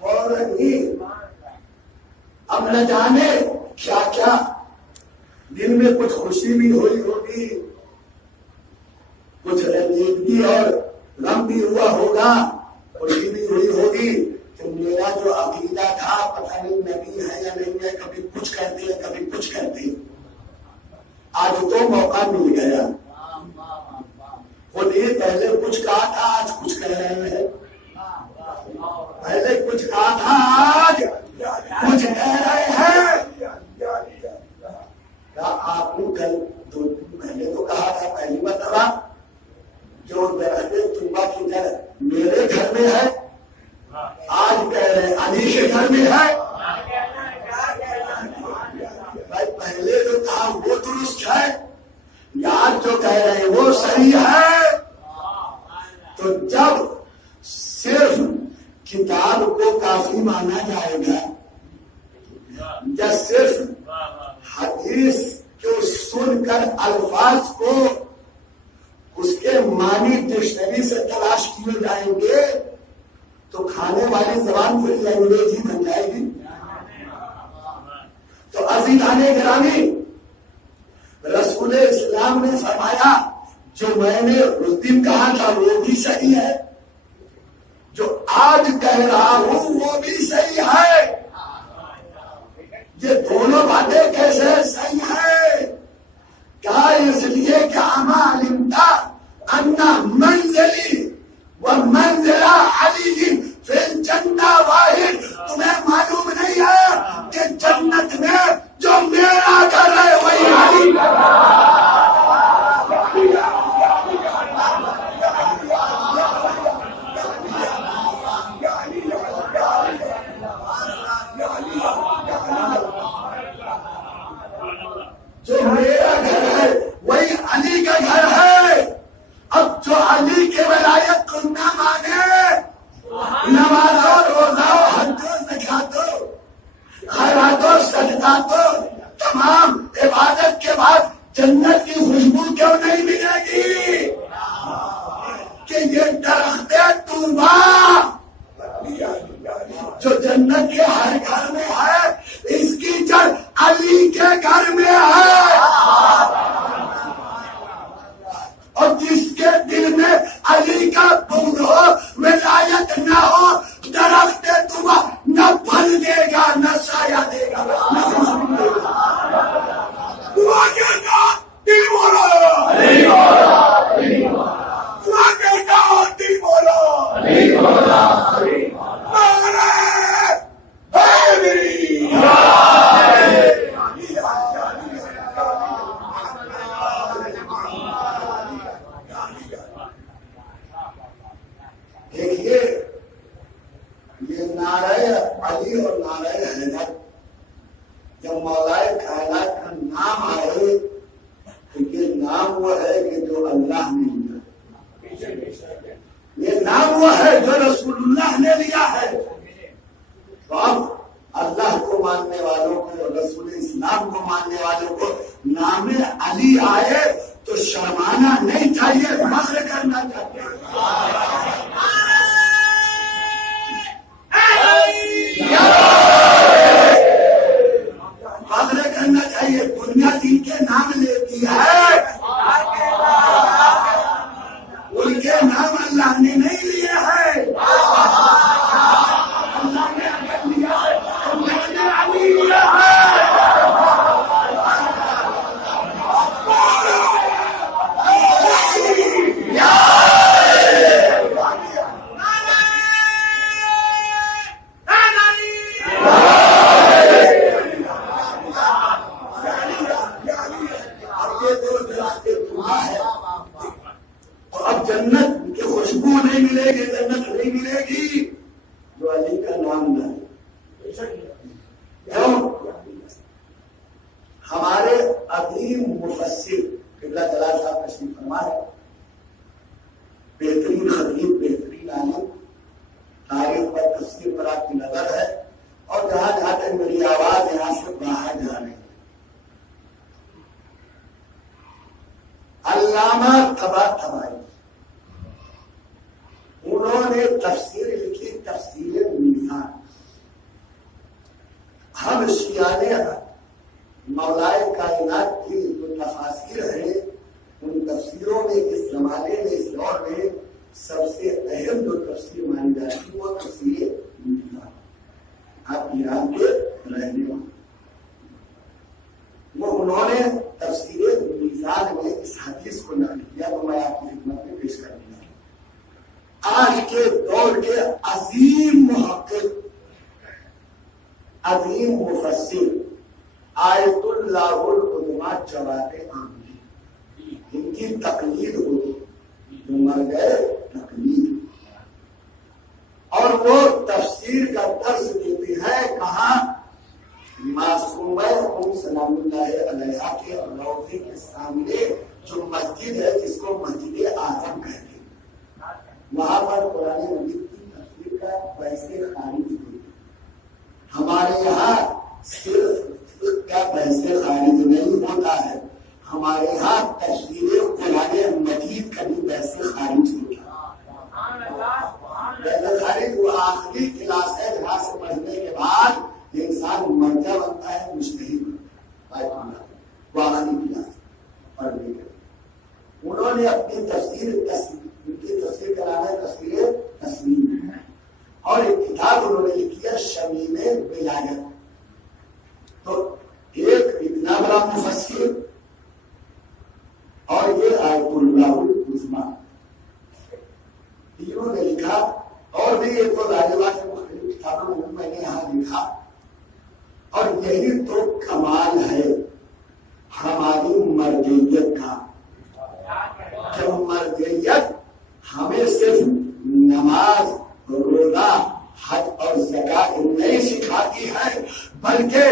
فوراً ہی اب نہ جانے کیا کیا دن میں کچھ خوشی بھی ہوئی ہوگی، کچھ رنجیدگی اور غم بھی ہوا ہوگا، خوشی بھی ہوئی ہوگی کہ میرا جو عقیدہ تھا پتہ نہیں نبی ہے یا نہیں ہے، کبھی کچھ کہتے ہیں کبھی کچھ کہتے ہیں، آج تو موقع مل گیا، خود یہ پہلے کچھ کہا تھا آج کچھ کہہ رہے ہیں، پہلے کچھ کہا تھا آج کچھ کہہ رہے ہیں۔ کیا آپ نے کل دو دن پہلے تو کہا تھا پہلی مرتبہ جو درخت طوبہ کی جڑ میرے گھر میں ہے، آج کہہ رہے علی کے گھر میں ہے، بھائی پہلے جو کہا وہ درست ہے، آج جو کہہ رہے ہیں وہ صحیح ہے۔ تو جب صرف کتاب کو کافی مانا جائے گا یا صرف حدیث کو سن کر الفاظ کو اس کے معنی ڈکشنری سے تلاش کیے جائیں گے تو کھانے والی زبان پھر لینگویج ہی بن جائے گی۔ تو عزیزان گرامی، رسول اسلام نے فرمایا جو میں نے اس دن کہا تھا وہ بھی صحیح ہے، جو آج کہہ رہا ہوں وہ بھی صحیح ہے۔ یہ دونوں باتیں کیسے صحیح ہے؟ کہا اس لیے کہ اما علمتا ان منزلی و منزل علی فی الجنہ واحد، تمہیں معلوم نہیں ہے کہ جنت میں جو میرا گھر ہے وہی علی کا جو میرا گھر ہے وہی علی کا گھر ہے۔ اب جو علی کے ولایت کو نہ مانے، نماز و روزہ و حج و زکات و خیرات و صدقات و تمام عبادت کے بعد جنت کی خوشبو کیوں نہیں ملے گی؟ کہ یہ درخت طوبہ جو جنت کے ہر گھر میں ہے، اس کی جڑ علی کے گھر میں ہے، اور جس کے دل میں علی کا بغض ہو، ولایت نہ ہو، درخت طوبہ نہ پھل دے گا نہ سایہ دے گا نہ خوشبو دے گا۔ دعا کے ساتھ دل بولو، دعا کے ساتھ دل بولو، دیکھیے یہ نعرہ علی اور نعرہ حیدر جب مولائے کائنات کا نام آئے تو یہ نام وہ ہے کہ جو اللہ نے لیا، یہ نام وہ ہے جو رسول اللہ نے لیا ہے۔ تو اب اللہ کو ماننے والوں کو، رسول اسلام کو ماننے والوں کو نام علی آئے تو شرمانا نہیں چاہیے، فخر کرنا چاہیے۔ فخر کرنا چاہیے، دنیا جن کے نام لیتی ہے ان کے نام اللہ نے نہیں لیے ہیں، اللہ نے اگر لیا ہے تو میں نے علی لیا ہے۔ اب جنت کی خوشبو نہیں ملے گی، جنت نہیں ملے گی جو علی کا نام نہ ہے۔ ہمارے عظیم مفسر قبلہ جلال صاحب تشریف فرما ہے، بہترین خطیب، بہترین عالم، تاریخ پر تفسیر پر آپ کی نظر ہے، اور جہاں جہاں تک میری آواز یہاں سے باہر جا رہی ہے، علامہ طباطبائی انہوں نے تفسیر لکھی، تفسیر میزان۔ آپ ایران کے رہنے والے، وہ انہوں نے تفسیر میزان میں اس حدیث کو نقل کیا، تو میں آپ کی خدمت میں پیش کر دیا۔ آج کے دور کے عظیم محقق، عظیم مفسر آیت اللہ العظمیٰ جواد عامری، ان کی تقلید ہوئی، جو مر گئے تقلید، اور وہ تفسیر کا درس دیتے ہیں کہاں؟ معصومہ سلام اللہ علیہ کے روضے کے سامنے جو مسجد ہے جس کو مسجد اعظم کہتے ہیں، وہاں پر قرآن مجید کی تفسیر کا پیسے خارج ہوئے۔ ہمارے یہاں صرف کا پیسے خارج نہیں ہوتا ہے، ہمارے یہاں تفسیر قرآن مجید کا بھی پیسے خارج ہوتا ہے۔ خارج وہ آخری کلاس ہے جہاں سے پڑھنے کے بعد انسان مرجع بنتا ہے، مجتہد بنتا ہے، وہ آخری کلاس پڑھنے کے بعد انہوں نے اپنی تفسیر کا نام ہے تفسیر تسلیم، اور ایک کتاب انہوں نے لکھی ہے شمیم ولایت۔ تو ایک اتنا بڑا مفسر اور یہ آیت اللہ العظمیٰ، تینوں نے لکھا، اور بھی ایک تو راجبہ کے مختلف کتابوں میں نے یہاں لکھا، اور یہی تو کمال ہے ہماری مرجعیت کا، کہ مرجعیت ہمیں صرف نماز، روزہ، حج اور زکات نہیں سکھاتی ہے، بلکہ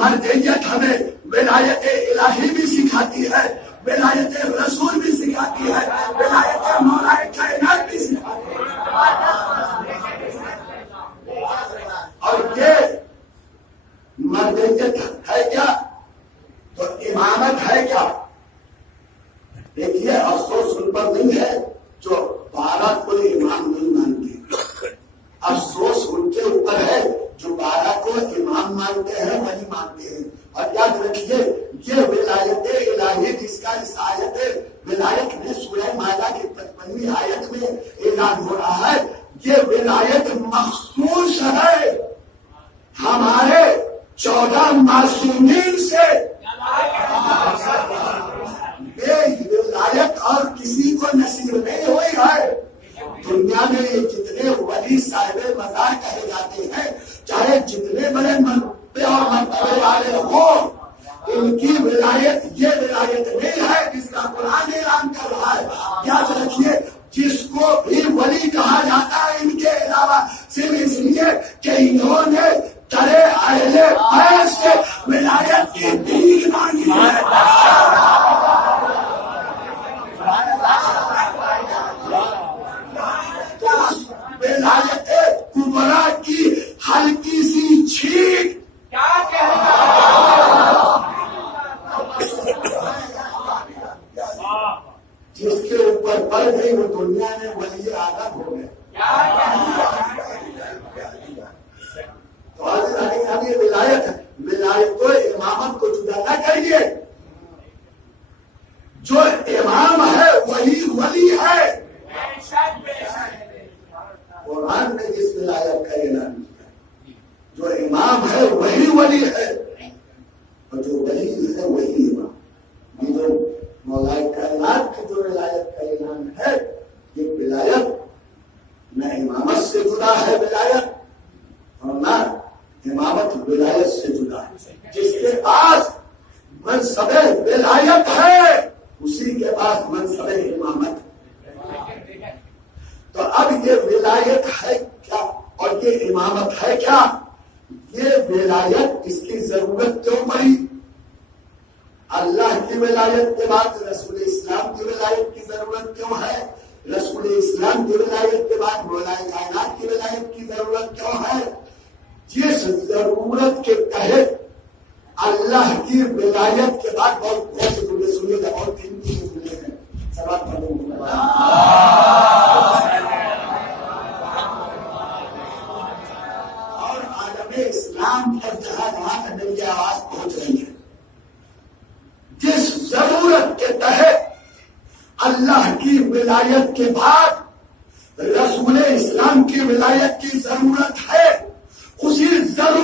مرجعیت ہمیں ولایت الہی بھی سکھاتی ہے، ولایت رسول بھی سکھاتی ہے، ولایت مولا کائنات بھی سکھاتی ہے۔ اور یہ مرجعیت ہے کیا؟ تو امامت ہے کیا؟ دیکھیے افسوس ان پر نہیں ہے جو 12 کو امام نہیں مانتے، افسوس ان کے اوپر ہے جو 12 کو امام مانتے ہیں، وہی مانتے ہیں۔ اور یاد رکھیے یہ ولایت الہی جس کا اس آیت ولایت میں سورہ مائدہ کی 55ویں آیت میں اعلان ہو رہا ہے، یہ ولایت مخصوص ہے ہمارے 14 معصومین سے۔ یہ ولایت اور کسی کو نصیب نہیں ہوئی ہے۔ دنیا میں یہ جتنے ولی صاحب مزار کہے جاتے ہیں، چاہے جتنے بڑے مرتبے اور مرتبے والے ہوں، ان کی ولایت یہ ولایت نہیں ہے جس کا قرآن اعلان کر رہا ہے۔ یاد رکھیے جس کو بھی ولی کہا جاتا ہے ان کے علاوہ صرف اس لیے کہ انہوں نے ترے اہل بیت سے ولایت کی بھیک مانگی ہے۔ ولایت کبریٰ کی ہلکی سی چھینٹ جس کے اوپر پڑ گئی وہ دنیا میں ولی اعظم ہو گئے۔ تو آج یہ ولایت ہے، ولایت کو امامت کو جدا نہ کریے، جو امام ہے وہی ولی ہے۔ قرآن نے جس ولایت کا اعلان کیا، جو امام ہے وہی ولی ہے، اور جو ولی ہے وہی امام۔ یہ جو مولا کائنات کی جو ولایت کا اعلان ہے، یہ ولایت نہ امامت سے جدا ہے ولایت، اور نہ امامت ولایت سے جدا ہے۔ جس کے پاس منصب ولایت ہے اسی کے پاس منصب امامت۔ تو اب یہ ولایت ہے کیا اور یہ امامت ہے کیا؟ یہ ولایت اس کی ضرورت کیوں پڑی؟ اللہ کی ولایت کے بعد رسول اسلام کی ولایت کی ضرورت کیوں ہے؟ رسول اسلام کی ولایت کے بعد مولا کائنات کی ولایت کی ضرورت کیوں ہے؟ جس ضرورت کے تحت اللہ کی ولایت کے بعد بہت سنیے گا، بہت قیمتی جملے ہیں، سبق پڑھوں گا۔ اور عالم اسلام پر جہاں جہاں میری آواز پہنچ رہی ہے، جس ضرورت کے تحت اللہ کی ولایت کے بعد رسول اسلام کی ولایت کی ضرورت ہے، اسی ضرورت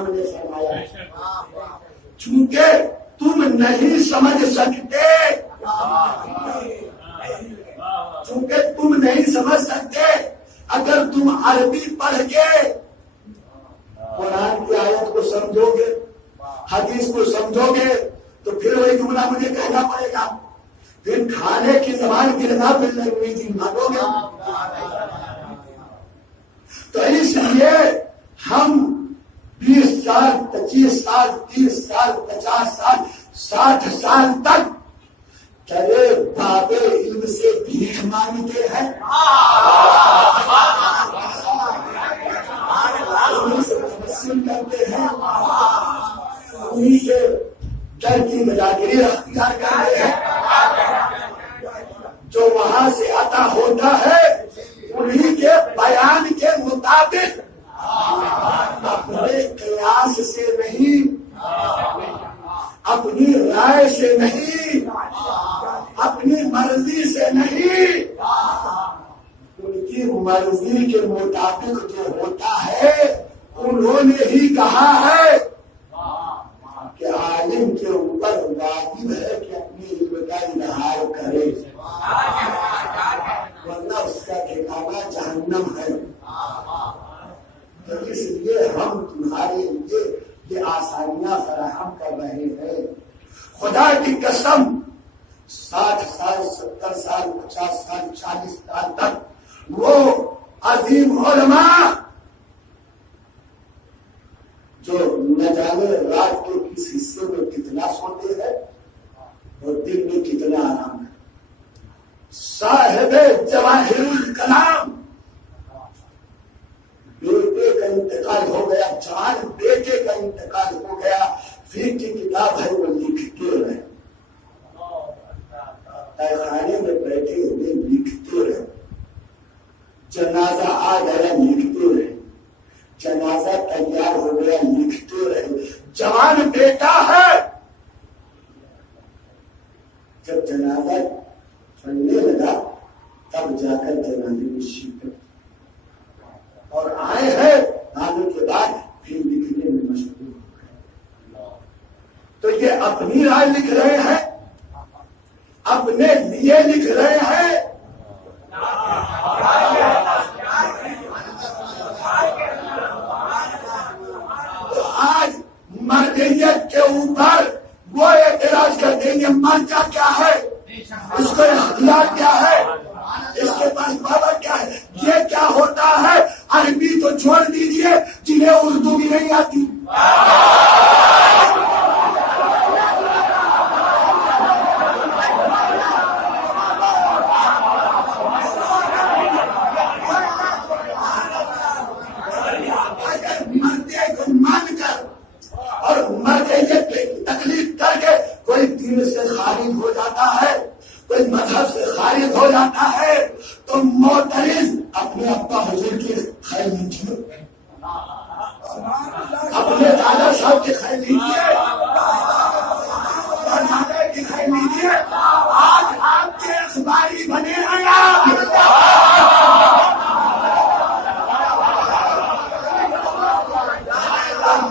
امام نے فرمایا چونکہ تم نہیں سمجھ سکتے، چونکہ تم نہیں سمجھ سکتے، اگر تم عربی پڑھ کے قرآن کی آیت کو سمجھو گے، حدیث کو سمجھو گے، تو پھر وہی جملہ مجھے کہنا پڑے گا، پھر کھانے کی زبان کی رضا انگریزی مانو گے۔ تو اس لیے ہم 20 سال 25 سال 30 سال 50 سال 60 سال تک چلے باب علم سے بھیک مانگتے ہیں، انہیں سے تبسم کرتے ہیں، انہیں سے ڈر کی مجاگری اختیار کرتے ہیں، جو وہاں سے عطا ہوتا ہے انہیں کے بیان کے مطابق اپنے قیاس سے نہیں، اپنی رائے سے نہیں، اپنی مرضی سے نہیں، ان کی مرضی کے مطابق جو ہوتا ہے انہوں نے ہی کہا ہے کہ عالم کے اوپر واجب ہے کہ اپنی علم کا اظہار کرے، ورنہ اس کا ٹھکانہ جہنم ہے۔ تو اس لیے ہم تمہارے لیے یہ آسانیاں فراہم کر رہے ہیں۔ خدا کی قسم 60 سال 70 سال 50 سال 40 سال تک وہ عظیم علماء جو نہ جانے رات کے کس حصے میں کتنا سوتے ہیں اور دن میں کتنا آرام ہے، صاحب جواہر الکلام، بیٹے کا انتقال ہو گیا، جان بیٹے کا انتقال ہو گیا، فقہ کی کتاب ہے وہ لکھتے رہے، خانے میں بیٹھے ہوئے لکھتے رہے، جنازہ آ گیا لکھتے رہے، جنازہ تیار ہو گیا لکھتے رہے۔ جوان بیٹا ہے، جب جنازہ چلنے لگا تب جا کر جنازے میں شرکت، اور آئے ہیں آنے کے بعد پھر لکھنے میں مشغول ہو گئے۔ تو یہ اپنی رائے لکھ رہے ہیں، اپنے لیے لکھ رہے ہیں، تو آج مرجعیت کے اوپر وہ اعتراض کرتے ہیں مرجع کیا ہے، اس کو اختیار کیا ہے، اس کے پاس پاور کیا ہے، یہ کیا ہوتا ہے۔ عربی تو چھوڑ دیجئے، جنہیں اردو بھی نہیں آتی، مرتے کو مان کر اور مرجعیت کی تکلیف کر کے کوئی دین سے خارج ہو جاتا ہے، کوئی مذہب سے خارج ہو جاتا ہے، تو معترض اپنے ابا حضور کی خیر لیجیے، اپنے دادا صاحب کی خیر لیجیے، دادا کی خیر لیجیے۔ آج آپ کے اخباری بنے ہیں آپ،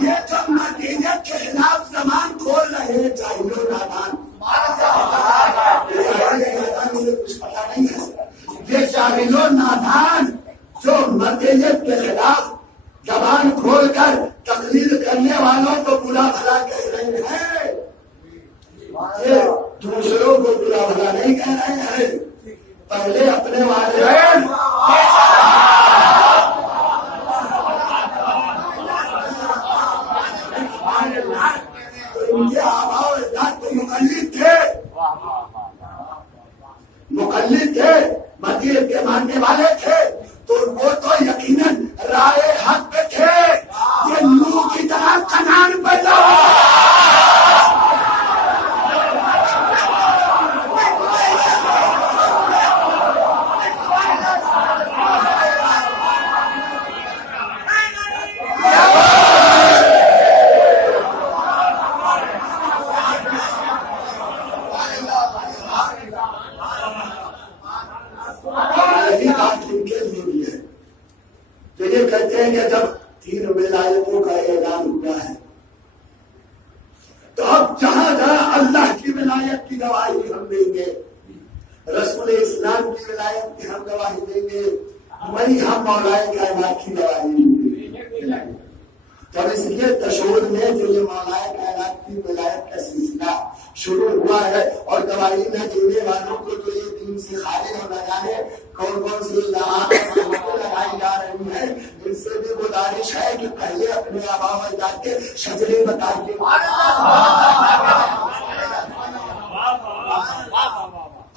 یہ جو نتیجت کے خلاف زبان کھول رہے ہیں جاہل و نادان، مجھے کچھ پتا نہیں ہے، یہ جاہل و نادان جو مرجعیت کے خلاف زبان کھول کر تقلید کرنے والوں کو برا بھلا کہہ رہے ہیں، یہ دوسروں کو برا بھلا نہیں کہہ رہے ہیں، پہلے اپنے والدین ان کے آباء و اجداد تو مقلد تھے، مذہب کے ماننے والے تھے، تو وہ تو یقیناً رائے حق پہ تھے، یہ نو کی طرح کنان پیدا ہوا۔ یہی بات ولایت کی ہم گواہی دیں گے، وہی ہم مولا کائنات کی گواہی دیں گے۔ تو اس لیے تشہد میں جو یہ مولا کائنات کی ولایت کا سلسلہ شروع ہوا ہے، اور گواہی نہ دینے والوں کو تو یہ دین سے خارج ہونا جانے کون کون سی لگائی جا رہی ہیں، ان سے بھی گزارش ہے کہ پہلے اپنے آبا و اجداد کے شجرے بتا کے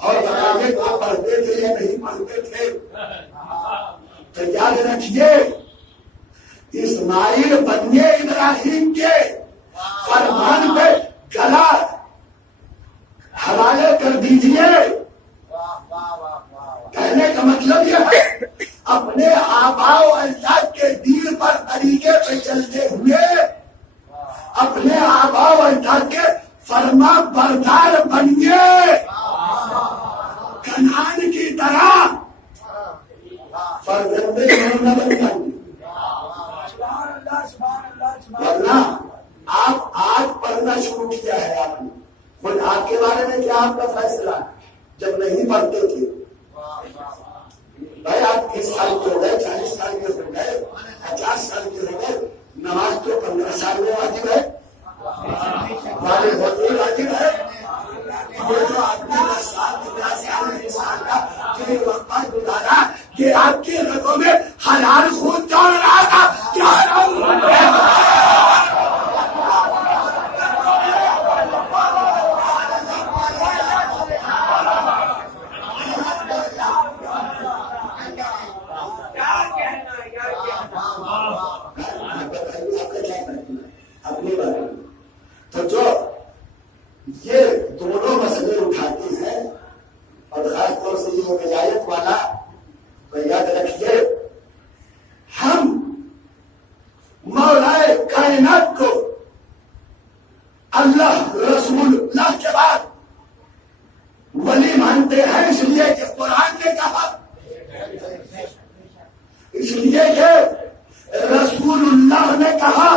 اور بتائیے کو پڑھتے تھے یا نہیں پڑھتے تھے۔ تو یاد رکھیے اسماعیل بنیے ابراہیم کے فرمان پہ گلا حوالے کر دیجئے۔ کہنے کا مطلب یہ ہے اپنے آبا و اجداد کے دین پر طریقے پہ چلتے ہوئے اپنے آبا و اجداد کے فرما بردار بنیے، کنعان کی طرح فرزند نہ بن جائیں۔ ورنہ آپ آج پڑھنا شروع کیا ہے، آپ نے خود آپ کے بارے میں کیا آپ کا فیصلہ جب نہیں پڑھتے تھے؟ بھائی آپ 30 سال کے ہو گئے، 40 سال کے ہو گئے، 50 سال کے ہو گئے، نماز تو 15 سال میں واجب ہے، والد ہوتے ہی واجب ہے۔ یہ جو آدمی 10 سال 15 سال 20 سال کا جو وقت گزارا کہ آپ کی رگوں میں حلال خون دوڑ رہا تھا، کیا اپنی بارے میں تو جو یہ دونوں مسئلے اٹھاتے ہیں اور خاص طور سے یہ ولایت والا، تو یاد رکھیے ہم مولا کائنات کو اللہ رسول اللہ کے بعد ولی مانتے ہیں، اس لیے کہ قرآن نے کہا، اس لیے کہ رسول اللہ نے کہا۔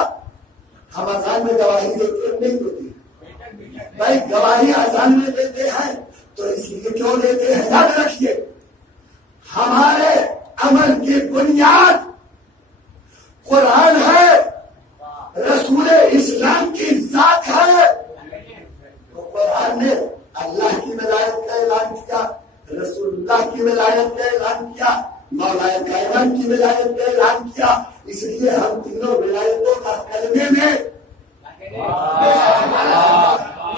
ہم اذان میں گواہی دیتے ہیں نہیں دیتے؟ بھائی گواہی اذان میں دیتے ہیں تو اس لیے کیوں دیتے ہیں؟ یاد رکھیے ہمارے عمل کی بنیاد قرآن ہے، رسول اسلام کی ذات ہے۔ تو قرآن نے اللہ کی ولایت کا اعلان کیا، رسول اللہ کی ولایت کا اعلان کیا، مولا کائنات کی ولایت کا اعلان کیا۔ اس لیے ہم تینوں ولایتوں کا کلمے میں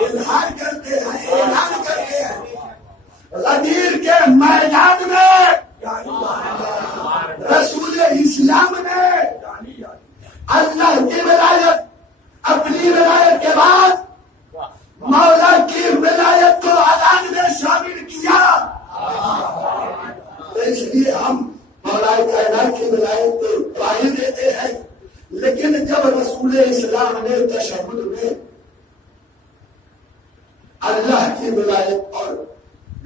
اظہار کرتے ہیں، اعلان کرتے ہیں۔ غدیر کے میدان میں رسول اسلام نے اللہ کی ولایت اپنی ولایت کے بعد مولا کی ولایت کو اعلان میں شامل کیا۔ اس لیے ہم مولا کائنات کی ولایت کو گواہی دیتے ہیں، لیکن جب رسول اسلام نے تشہد میں اللہ کی ولایت اور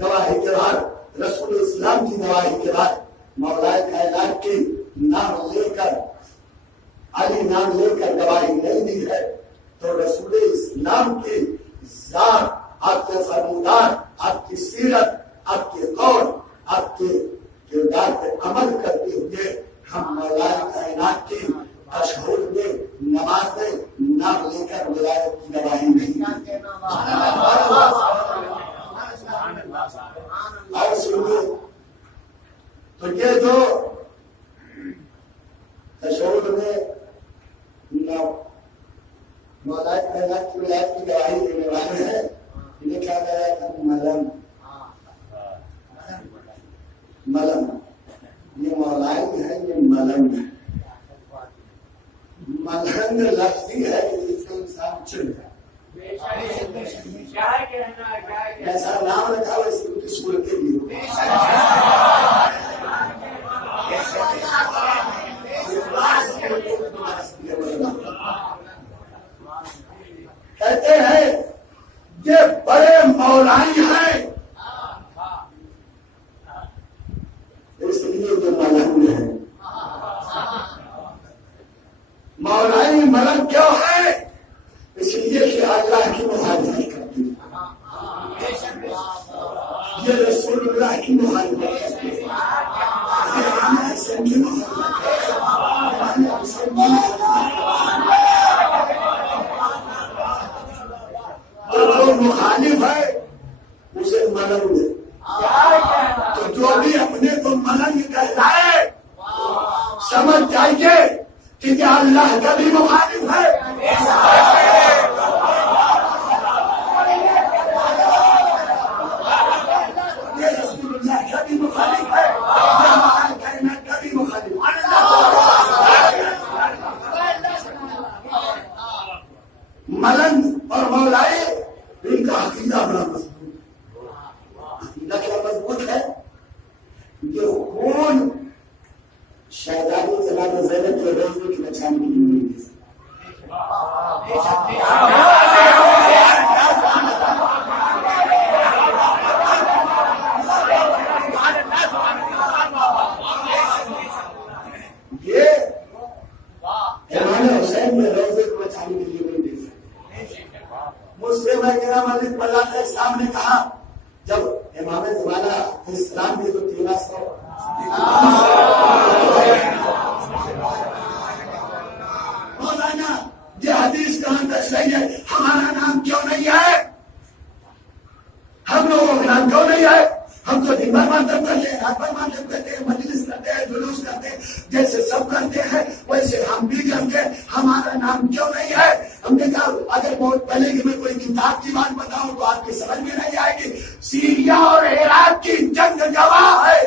گواہی کے بعد رسول اسلام کی گواہی کے بعد مولا کائنات کی نام لے کر علی نام لے کر گواہی نہیں دی ہے، تو رسول اسلام کی ذات، آپ کے فرمودات، آپ کی سیرت، آپ کی قول، آپ کے کردار پہ عمل کرتے ہوئے ہم مولا کائنات کی تشہد میں نماز میں نام لے کر ولایت کی گواہی نہیں دیتے۔ اور سنیے تو یہ جو تشہد میں مولا کائنات کی ولایت کی گواہی دینے والے ہیں، انہیں کیا کہا ہے کہ ملم یہ مولائی ہے، یہ ملم ہے۔ ملنگ لفظی ہے کہ جس سے انسان چڑھ جائے، ایسا نام رکھا ہوا اس کی صورتیں بھی ہو۔ کہتے ہیں یہ بڑے مولائی ہیں، اس لیے جو ملنگ ہے۔ مولائی ملنگ کیوں ہے؟ اس لیے کہ اللہ کی مخالفت کرتی ہے، یہ رسول اللہ کی مخالفت کرتی ہے۔ ملنگ اور مولائی ان کا عقیدہ بڑا مضبوط ہے. عقیدہ کیا مضبوط ہے؟ یہ خون شہزادی جناب زینب کے روزے کی بچانے کے لیے نہیں دے سکتا. یہ امام حسین میں روزے کو بچانے کے لیے نہیں دے سکتے. مجھ سے میں میرا مالک اللہ کے سامنے کہا جب امام زمانہ اسلام کی تو 1300 مولانا یہ حدیث کہاں تک صحیح ہے؟ ہمارا نام کیوں نہیں ہے؟ ہم لوگوں کا نام کیوں نہیں ہے؟ ہم تو دن بھر ماتم کرتے ہیں، رات بھر ماتم کرتے ہیں، مجلس کرتے ہیں، جلوس کرتے ہیں، جیسے سب کرتے ہیں ویسے ہم بھی کرتے ہیں. ہمارا نام کیوں نہیں ہے؟ ہم نے کہا اگر بہت پہلے کہ میں کوئی کتاب کی بات بتاؤں تو آپ کی سمجھ میں نہیں آئے گی. سیریا اور عراق کی جنگ گواہ ہے.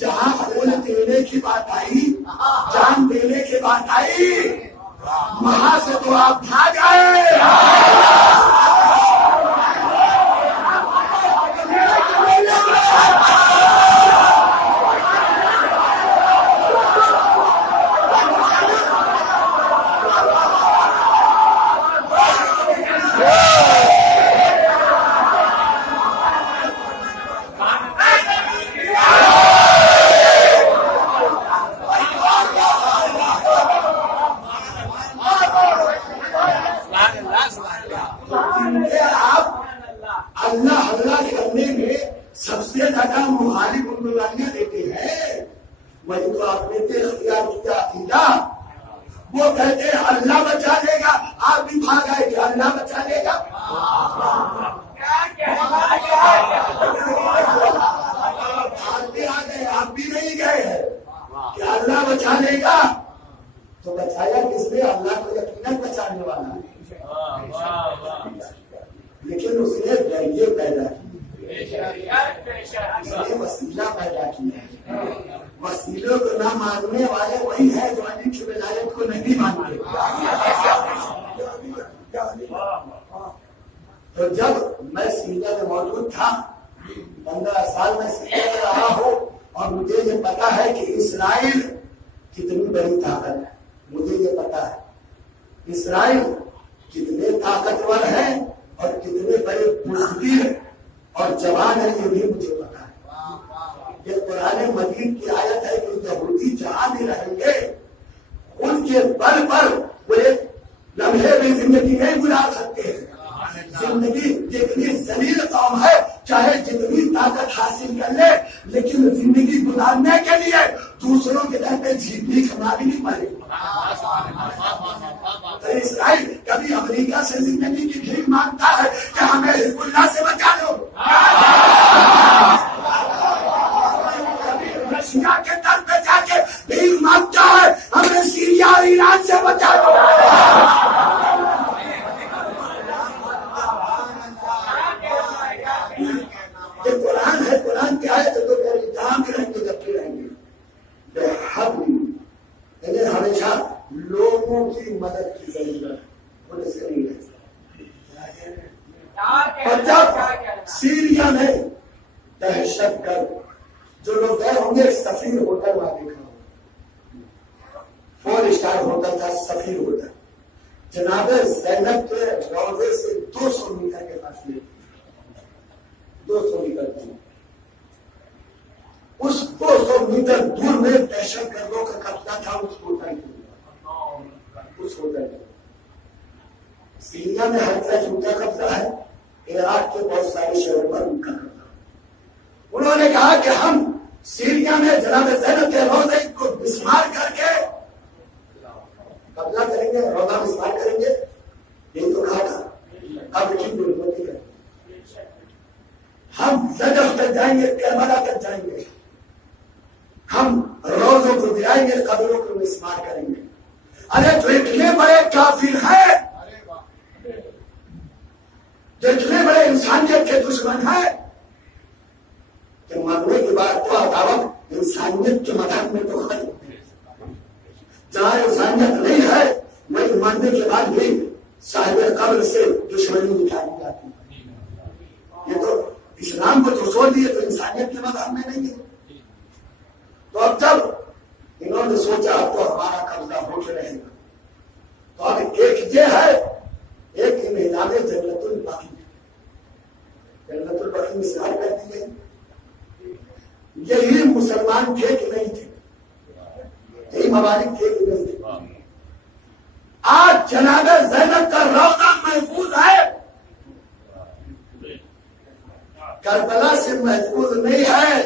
جہاں خون دینے کی بات آئی، جان دینے کی بات آئی، وہاں سے تو آپ بھاگ آئے. وہ کہتے ہیں اللہ بچا لے گا، آپ بھی بھاگ آئے کہ اللہ بچا لے گا. آپ بھی نہیں گئے ہیں کہ اللہ بچا لے گا. تو بچایا کس نے؟ اللہ کو یقیناً بچانے والا ہے، لیکن اس نے ذریعے پیدا کیے، اس نے وسیلہ پیدا کیا. وسیلوں کو نہ ماننے والے وہی ہے جو علی کی ولایت کو نہیں مانتے. تو جب میں سیریا میں موجود تھا، 15 سال میں سیریا میں رہا ہوں، اور مجھے یہ پتا ہے کہ اسرائیل کتنی بڑی طاقت ہے. مجھے یہ پتا ہے اسرائیل کتنے طاقتور ہیں اور کتنے بڑے بزدل اور جوان ہیں، یہ بھی مجھے پتا ہے. یہ قرآن مجید کی آیت ہے کہ یہودی جہاں بھی رہیں گے ان کے بل پر وہ ایک لمحے بھی زندگی نہیں گزار سکتے ہیں. زندگی جتنی ذلیل قوم ہے، چاہے جتنی طاقت حاصل کر لے، لیکن زندگی گزارنے کے لیے دوسروں کے در پہ جھیپلی کھانا بھی نہیں پڑے. تو اسرائیل کبھی امریکہ سے زندگی کی بھیک مانگتا ہے کہ ہمیں حزب اللہ سے بچا دو، رشیا کے در پہ جا کے بھیک مانگتا ہے ہمیں سیریا اور ایران سے بچا دو. یہ قرآن ہے، قرآن کیا ہے؟ تو جہاں بھی رہیں گے جب بھی رہیں گے بے حد انہیں ہمیشہ لوگوں کی مدد کی ضرورت ہے، وہ اس کے نہیں رہ سکتا. اور جب سیریا میں دہشت گرد جو لوگ گئے ہوں گے، سفیر ہوٹل وہاں دیکھا ہوگا، 4 اسٹار ہوٹل تھا، سفیر ہوٹل. جناب زینب کے روضے سے 200 میٹر کے فاصلے، 200 میٹر دور. اس 200 میٹر دور میں دہشت گردوں کا قبضہ تھا اس ہوٹل کے. اس ہوٹل کے سیریا میں ہر طرح ان کا قبضہ ہے، عراق کے بہت سارے شہروں پر ان کا قبضہ. انہوں نے کہا کہ ہم سیریا میں جناب زینب کے روضے کو مسمار کر کے قبضہ کریں گے، روضہ مسمار کریں گے. یہی تو کہا تھا. اب کی ضرورت ہے، ہم نجف تک جائیں گے، کربلا تک جائیں گے، ہم روزوں کو گرائیں گے، قبروں کو مسمار کریں گے. ارے جو اتنے بڑے کافر ہیں، جو اتنے بڑے انسانیت کے دشمن ہیں، کہ مرنے کے بعد تو عداوت انسانیت کے مدد میں تو ختم. جہاں انسانیت نہیں ہے وہی مرنے کے بعد بھی صاحب قبر سے دشمنی دکھائی جاتی ہے. یہ تو اسلام کو تو چھوڑ دیے تو انسانیت کے مدد میں نہیں ہے. تو اب جب انہوں نے سوچا اب تو ہمارا قبضہ ہو کے رہے گا تو اب ایک یہ ہے ایک میدان جنت البقیع. جنت البقیع مثال کر دی گئی. یہی مسلمان تھے کہ نہیں تھے, یہی ممالک تھے کہ نہیں تھے. آج جناب زینب کا روضہ محفوظ ہے, کربلا سے محفوظ نہیں ہے.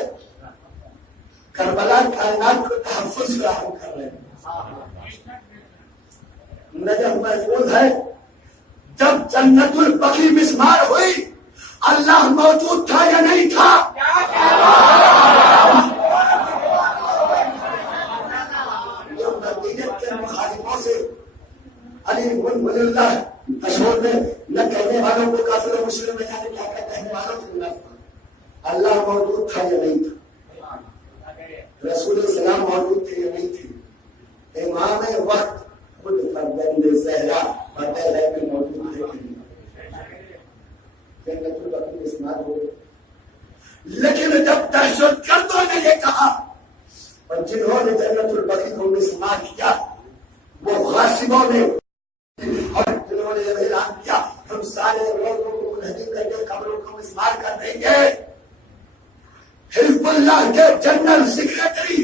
کربلا کائنات کو تحفظ فراہم کر رہے ہیں. نجف محفوظ ہے. جب جنت البقیع مسمار ہوئی اللہ موجود تھا یا نہیں تھا؟ جو نتیجت کے مخالفوں سے علی بن اللہ مشہور نے نہ کہنے والوں کو کافر و مسلم میں جانے کیا کہنے والوں سے منافع. اللہ موجود تھا یا نہیں تھا؟ رسول السلام موجود تھے یا نہیں تھے؟ امام وقت خود فرزند زہرا فتح میں موجود ہے کہ نہیں؟ جنت البقیع اسمار ہو گئے. لیکن جب دہشت گردوں نے یہ کہا اور جنہوں نے جنت البقیع کو مسمار کیا وہ غاصبوں نے اور جنہوں نے یہ اعلان کیا ہم سارے لوگوں کو منہدم کر کے قبروں کو مسمار کر دیں گے. حزب اللہ کے جنرل سیکریٹری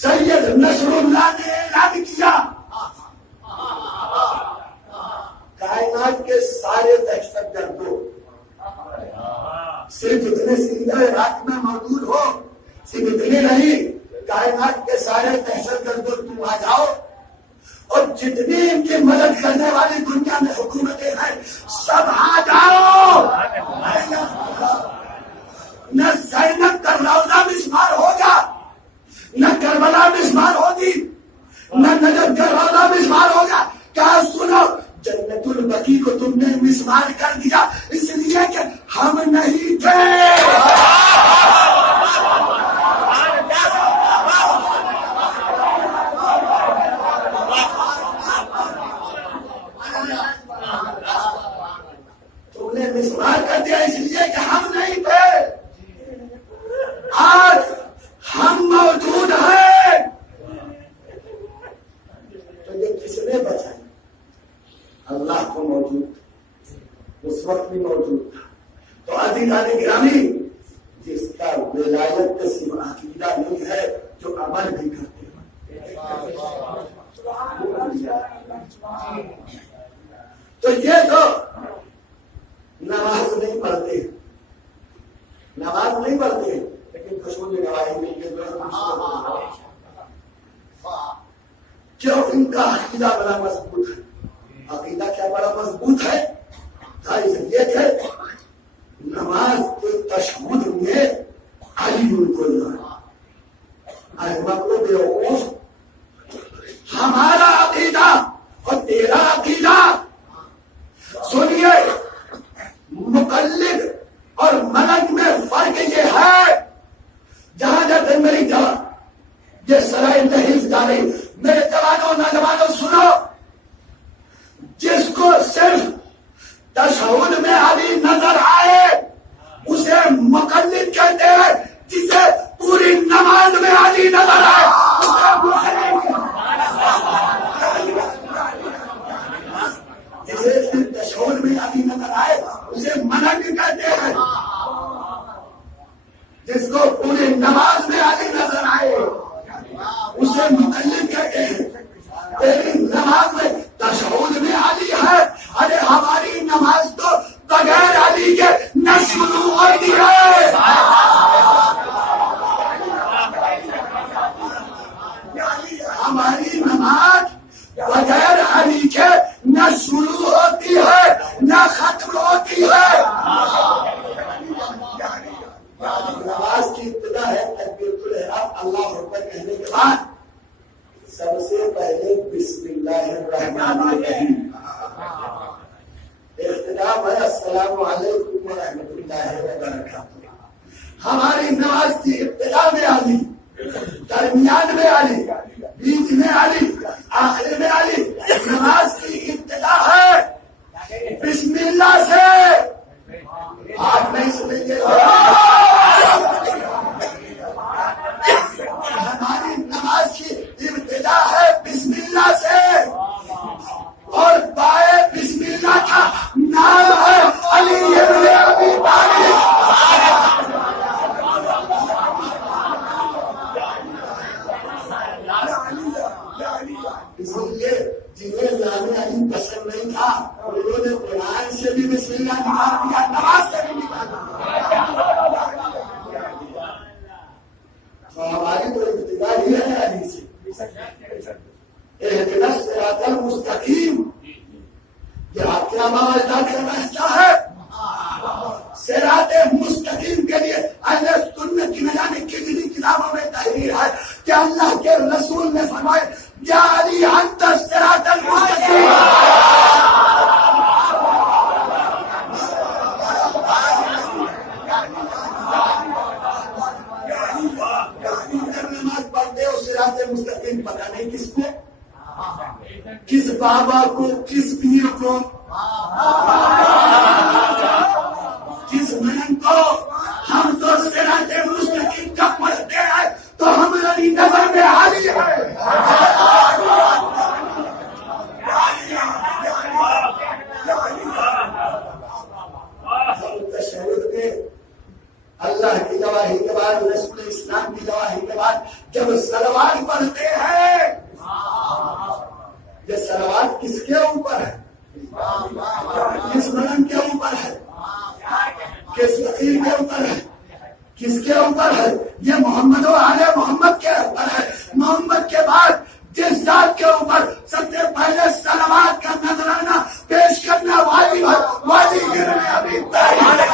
سید نصر اللہ نے اعلان کیا کائنات کے سارے دہشت گردوں صرف اتنے سیدھے عراق میں موجود ہو, صرف اتنے نہیں, کائنات کے سارے دہشت گردوں تم آ جاؤ اور جتنی ان کی مدد کرنے والی دنیا میں حکومتیں ہیں سب آ جاؤ. نہ زینب کا روضہ مسمار ہوگا, نہ کربلا مسمار ہوگی, نہ نجف کا روضہ مسمار ہوگا. کیا سنو جنت البقیع کو تم نے مسمار کر دیا اس لیے کہ ہم نہیں تھے. تم نے مسمار کر دیا اس لیے کہ ہم نہیں تھے. آج ہم موجود ہیں تو یہ کس نے بچایا؟ اللہ کو موجود اس وقت بھی موجود تھا. تو عزیزان گرامی جس کا ولایت صرف عقیدہ نہیں ہے جو عمل بھی کرتے ہیں تو یہ تو نماز نہیں پڑھتے, نماز نہیں پڑھتے لیکن رسول نے گواہی مل کے کیوں ان کا عقیدہ بڑا مضبوط ہے. عقیدہ کیا بڑا مضبوط ہے؟ یہ کہ نماز کے تشہد میں علی ان کو احمد کو بیوقوف. ہمارا عقیدہ اور تیرا عقیدہ سنیے, مقلد اور ملک میں فرق یہ ہے. جہاں جاتے میری جوان یہ سرائے نہیں جا رہی, میرے جوانوں نوجوانوں سنو, جس کو صرف تشہد میں علی نظر آئے اسے مقلد کہتے ہیں, جسے پوری نماز میں علی نظر آئے جسے صرف تشہد میں علی نظر آئے اسے ملک کہتے ہیں. جس کو پوری نماز میں علی نظر آئے اسے مقلد کہتے ہیں. تیری نماز میں تشہد میں علی ہے, ارے ہماری نماز تو بغیر علی کے نہ شروع ہوتی ہے. ہماری نماز بغیر علی کے نہ شروع ہوتی ہے نہ ختم ہوتی ہے. نماز کی ابتدا ہے تکبیرۃ الاحرام, اللہ اکبر کہنے کے بعد سب سے پہلے بسم اللہ الرحمن الرحیم, اختتام ہے السلام علیکم ورحمۃ اللہ وبرکاتہ. ہماری نماز کی ابتدا میں علی، درمیان میں علی، بیچ میں علی، آخر میں علی۔ نماز کی ابتدا ہے بسم اللہ سے۔ آپ نہیں سنیں گے؟ ہماری نماز کی ابتدا ہے بسم اللہ سے، اور بائے بسم اللہ کا نام ہے علی ابن ابی طالب۔ اس لیے جنہیں نام علی پسند نہیں تھا انہوں نے قرآن سے بھی بسم اللہ نکال دیا، نماز سے بھی نکال دیا۔ تو ہماری تو ابتدا ہی ہے علی سے۔ اہدنا الصراط المستقیم، یہ آپ کیا معاہدہ کرنا ہے؟ صراط مستقیم کے لیے اہل سنت کی نہ جانے کتنی کتابوں میں تحریر ہے کہ اللہ کے رسول نے فرمایا یا علی انت الصراط المستقیم۔ نماز پڑھتے ہو صراط مستقیم پتہ نہیں کس کو، کس بابا کو، کس پیر کو، کس من کو؟ ہم تو صراط مستقیم کا پڑھتے ہیں تو ہماری نظر میں علی ہے۔ تشہد میں اللہ کی گواہی کے بعد، رسول اسلام کی گواہی کے بعد جب صلوات پڑھتے ہیں، یہ صلوات کس کے اوپر ہے؟ کس من کے اوپر ہے؟ کس فقیر کے اوپر ہے؟ کس کے اوپر ہے؟ یہ محمد و آل محمد کے اوپر ہے۔ محمد کے بعد جس ذات کے اوپر سب سے پہلے صلوات کا نذرانہ پیش کرنا واجب ہے، والی ابن ابی طالب۔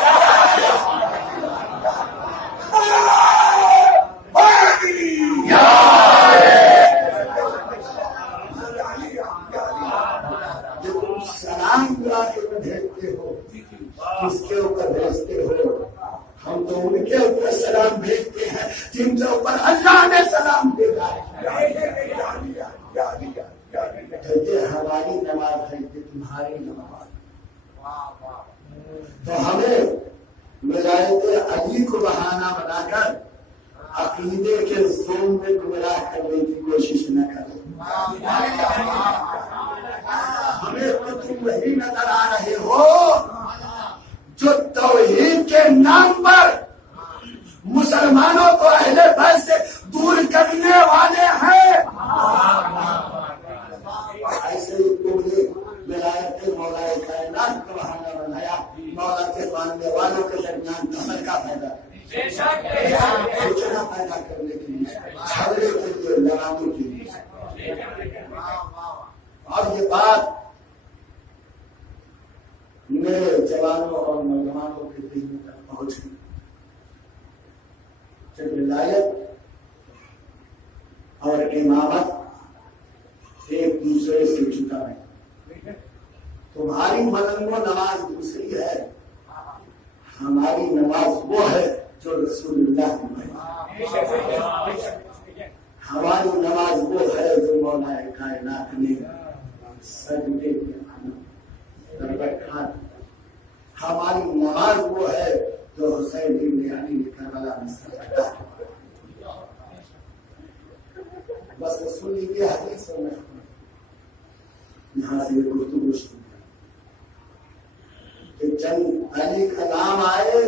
سلام دعا کے بھیجتے ہو، کس کے اوپر بھیجتے ہو؟ ہم تو ان کے اوپر سلام بھیجتے ہیں جن کے اوپر اللہ نے سلام بھیجا ہے۔ یہ ہماری نماز ہے، یہ تمہاری نماز۔ تو ہمیں ولایت علی کو بہانہ بنا کر عقیدے کے زون میں گمراہ کرنے کی کوشش نہ کریں۔ ہمیں تو تم وہی نظر آ رہے ہو جو توحید کے نام پر مسلمانوں کو اہل بیت سے دور کرنے والے ہیں۔ ایسے ہی تم نے ولایت مولا کائنات کا بہانہ بنایا مولا کے ماننے والوں کے درمیان تفرقہ پیدا سوچنا پیدا کرنے کے لیے، جھگڑے کے لیے، لڑانے کے لیے۔ اور یہ بات میرے جوانوں اور نوجوانوں کے ذہن تک پہنچ گئی کہ ولایت اور امامت ایک دوسرے سے جدا ہے۔ تمہاری ملنگ و نماز دوسری ہے، ہماری نماز وہ ہے جو رسول اللہ نے پڑھی۔ ہماری نماز وہ ہے جو مولا کائنات نے سجدے کے ہماری نماز وہ ہے جو حسین بن علی نے کربلا میں سجدہ۔ بس رسول کی حدیث میں یہاں سے یہ گفتگو شروع کہ چند علی کا نام آئے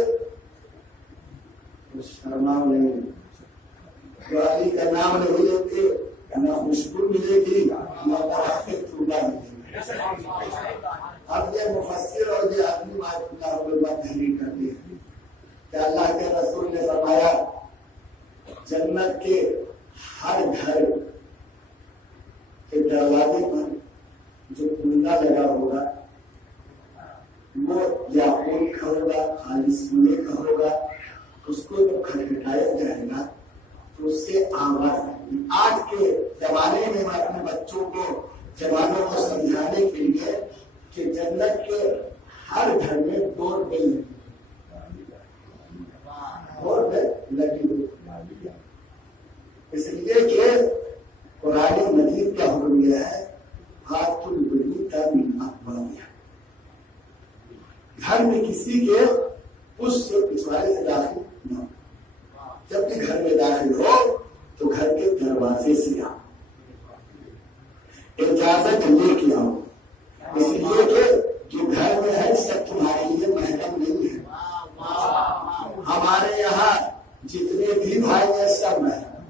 تو شرماؤ نہیں، جو علی کا نام نہیں لیتے نہ خوشبو ملے گی نہ طوبہ ملے گی۔ اب یہ مفسر اور یہ اپنی بات تحریر کرتے ہیں کہ اللہ کے رسول نے فرمایا جنت کے ہر گھر کے دروازے پر جو کنڈا لگا ہوگا وہ یاقوت کا ہوگا، خالص سونے کا ہوگا، اس کو جب کھٹکھٹایا جائے گا تو اس سے آواز آئے گی۔ آج کے زمانے میں میں اپنے بچوں کو جوانوں کو سمجھانے کے لیے کہ جنت کے ہر گھر میں ڈور بیل لگی ہوئی. اس لیے کہ قرآن مجید کا حکم یہ ہے ہاتھ البیوت من ابوابها. گھر میں کسی کے اس سے پچھواڑے سے داخل نہ ہو. جب بھی گھر میں داخل ہو تو گھر کے دروازے سے آؤ, اجازت لے کے آؤ. اس لیے کہ جو گھر میں ہے سب تمہارے لیے محرم نہیں ہے. ہمارے یہاں جتنے بھی بھائی ہیں سب محرم,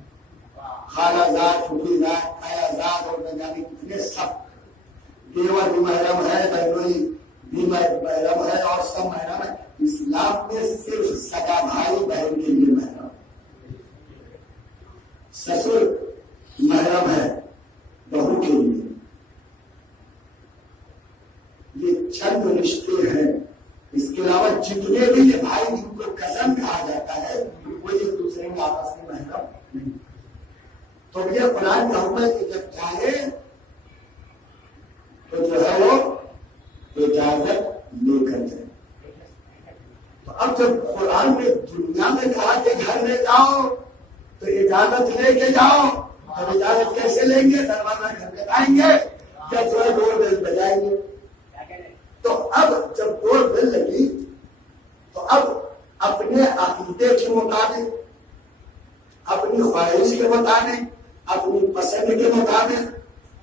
خالہ زاد, پھوپھی زاد, خایا زاد اور نہ جانے کتنے سب. دیور بھی محرم ہے, بہنوئی بھی محرم ہے اور سب محرم ہے. اسلام میں صرف سگا بھائی بہن کے لیے محرم, سسر محرم ہے بہو کے لیے. یہ چند رشتے ہیں. اس کے علاوہ جتنے بھی یہ بھائی جن کو قسم کہا جاتا ہے وہ ایک دوسرے میں آپس میں محرم نہیں. تو یہ قرآن کا حکم ہے کہ جب چاہے تو جو ہے وہ اجازت لے کر جائے. تو اب جب قرآن نے دنیا میں کہا کہ گھر میں جاؤ تو اجازت لے کے جاؤ. اب اجازت کیسے لیں گے؟ دروازہ کھٹکھٹائیں گے یا جو ہے ڈور بیل بجائیں گے. تو اب جب ڈور بیل لگی تو اب اپنے عقیدے کے مطابق, اپنی خواہش کے مطابق, اپنی پسند کے مطابق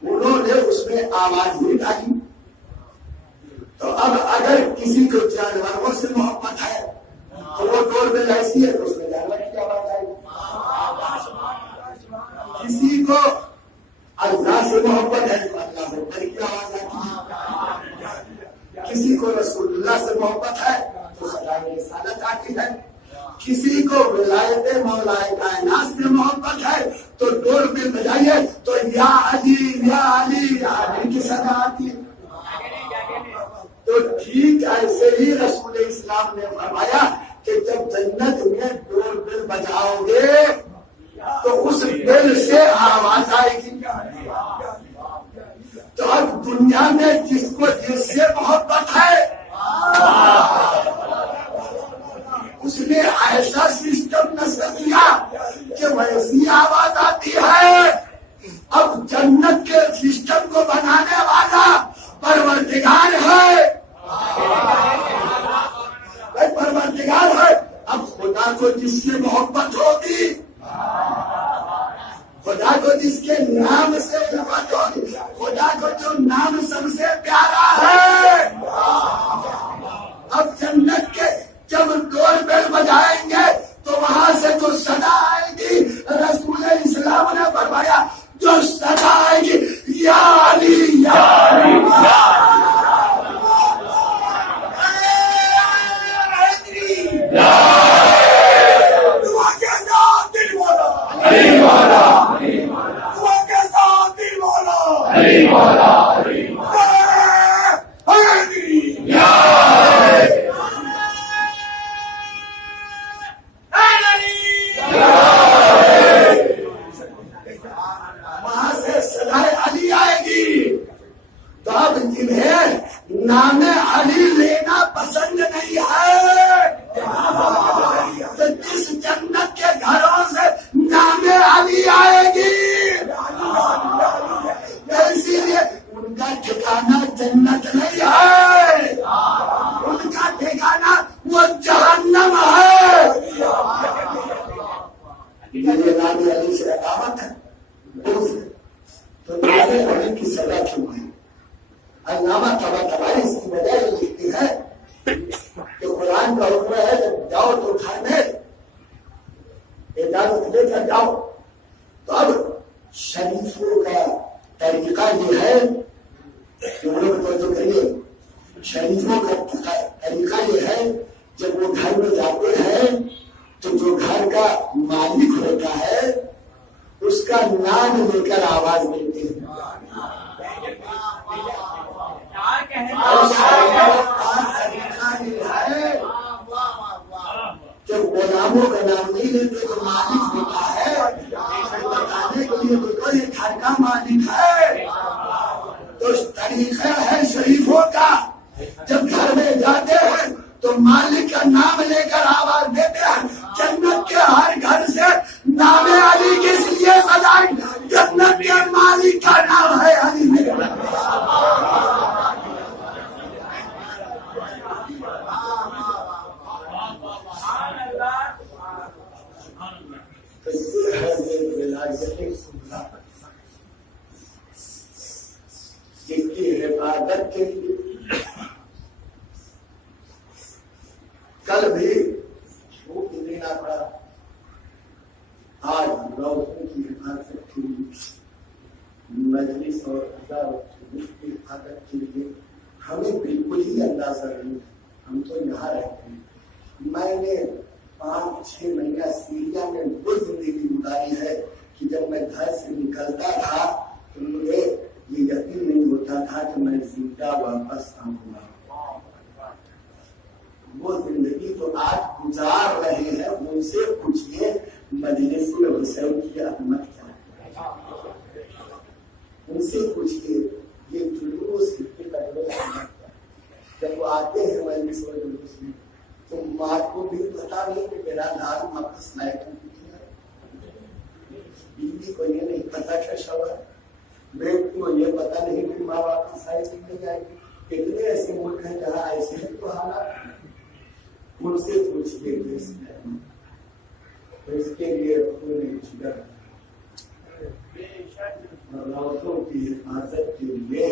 انہوں نے اس میں آواز بھی ڈالی. تو اب اگر کسی کو جانوروں سے محبت ہے تو وہ ڈور بیل ایسی ہے تو اس میں جانور کی آواز آئے گی. کسی کو اللہ سے محبت ہے تو اللہ اکبر کی آواز آئے گی. کسی کو رسول اللہ سے محبت ہے تو خدائے رسالت آتی ہے. کسی کو ولایت مولا کائنات سے محبت ہے تو ڈور بیل بجائیے تو یا علی یا علی یا علی کی صدا آتی ہے. تو ٹھیک ایسے ہی رسول اسلام نے فرمایا کہ جب جنت میں ڈور بیل بجاؤ گے تو اس بیل سے آواز آئے گی. تو اب دنیا میں جس کو جس سے محبت ہے اس نے ایسا سسٹم نصب کیا کہ ویسی آواز آتی ہے. اب جنت کے سسٹم کو بنانے والا پروردگار ہے, پروردگار ہے. اب خدا کو جس سے محبت ہوگی, خدا کو جس کے نام سے محبت ہوگی, خدا کو جو نام سب سے پیارا ہے, اب جنت کے جب ڈور بیل بجائیں گے تو وہاں سے جو صدا آئے گی رسول اسلام نے فرمایا جو صدا آئے گی یا علی یا علی وہاں سے صدائے علی آئے گی. تو اب جنہیں نام علی لینا پسند نہیں ہے تو جس جنت کے گھروں سے نام علی آئے گی اسی لیے ان کا ٹھکانا جنت نہیں ہے, ان کا ٹھکانا وہ جہنم ہے. نام علی سے عداوت ہے تو نام علی کی سزا کیوں ہے؟ علامہ طباطبائی اس کی وجہ یہ لکھتی ہے کہ قرآن کا حکم ہے جب جاؤ تو گھر میں اجازت لے کر جاؤ. تو اب شریفوں کا طریقہ یہ ہے کہ وہ لوگ توجہ کریے, شریفوں کا طریقہ یہ ہے جب وہ گھر میں جاتے ہیں تو جو گھر کا مالک ہوتا ہے اس کا نام لے کر آواز دیتے ہیں. جب غلاموں کا نام نہیں لیتے تو مالک ہوتا ہے بتانے کے لیے کوئی گھر کا مالک ہے. تو طریقہ ہے شریفوں کا, جب گھر میں جاتے ہیں تو مالک کا نام لے کر آواز دیتے ہیں. جنت کے ہر آیت کبریٰ جس کی حفاظت کے لیے کل بھی جھوٹ دینا پڑا، آج روزوں کی حفاظت کے لیے مجلس اور کی حفاظت کے لیے ہمیں بالکل ہی اندازہ نہیں ہے. ہم تو یہاں رہتے ہیں. میں نے 5-6 مہینہ سیریا میں وہ زندگی گزاری ہے کہ جب میں گھر سے نکلتا تھا تو مجھے یہ یقین نہیں ہوتا تھا کہ میں زندہ واپس آؤں گا. وہ زندگی تو آج گزار رہے ہیں. ان سے پوچھئے مجلس حسین کی احمد کیا ہے، ان سے پوچھئے یہ جلوس جب وہ آتے ہیں مجلس و جلوس میں تو ماں کو بھی پتا نہیں کہ میرا لال واپس لائے گا، بیوی کو یہ نہیں پتا کہ شوہر، بیٹی کو یہ پتا نہیں کہ ماں واپس آئے گی نہیں آئے گی. کتنے ایسے ملک ہیں جہاں ایسے ہیں تو حالات. ان سے پوچھئے اس کے لیے جگر اور روزوں کی حفاظت کے لیے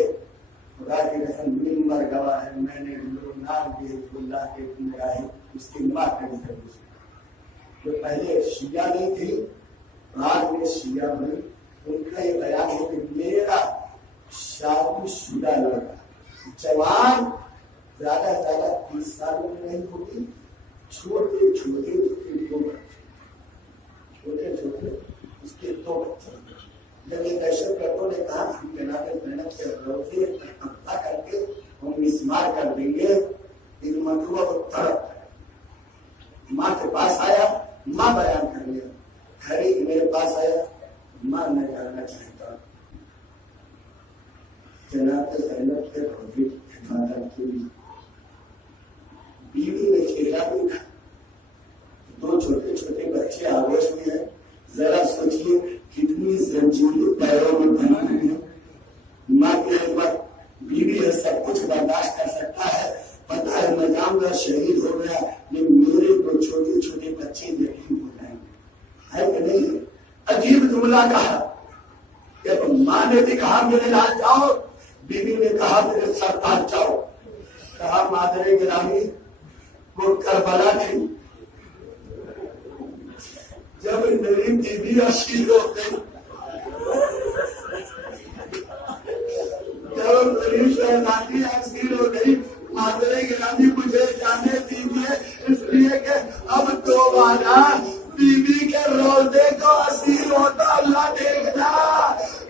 خدا کی قسم ممبر گواہ ہے. میں نے نام کے اللہ کے نگاہی اس کی ماں کری ہے جو پہلے شیعہ نہیں تھی بعد میں شیعہ بنی. ان کا یہ بیان ہے کہ میرا شادی شدہ لڑکا جوان زیادہ سے زیادہ 30 سالوں میں نہیں ہوتی، چھوٹے چھوٹے اس کے 2 بچے، چھوٹے چھوٹے اس کے 2 بچے. جب یہ دہشت گردوں نے کہا کہ جناب محنت کے روزے اکٹھا کر کے ہم مسمار کر دیں گے، ایک مرتبہ وہ تڑپ ماں کے پاس آیا. ماں بیان کر لیا گھر میرے پاس آیا، ماں میں جاننا چاہتا ہوں جناب زینب کے روزے کی حفاظت کے لیے. بیوی نے چہرہ بھی تھا، 2 چھوٹے چھوٹے بچے آگوش میں ہیں. ذرا سوچیے کتنی زنجیریں پیروں میں بنی ہوئی ہیں. ماں کی خدمت بیوی ہے، سب کچھ برداشت کر سکتا ہے. پتا ہے میں جاؤں گا شہید ہو گیا لیکن میرے 2 چھوٹے چھوٹے بچے یقین ہو جائیں گے، ہے کہ نہیں؟ عجیب جملہ کہا. جب ماں نے بھی کہا میرے لال جاؤ، بیوی نے کہا میرے سرتاج جاؤ. کہا مادر گرامی وہ کربلا تھی جب میری بیوی اسیر ہو گئی، جب میری شہزادی اسیر ہو گئی. مادر گرامی مجھے جانے دیجیے اس لیے کہ اب دوبارہ بیوی کے روزے کو اسیر ہوتا اللہ دیکھنا.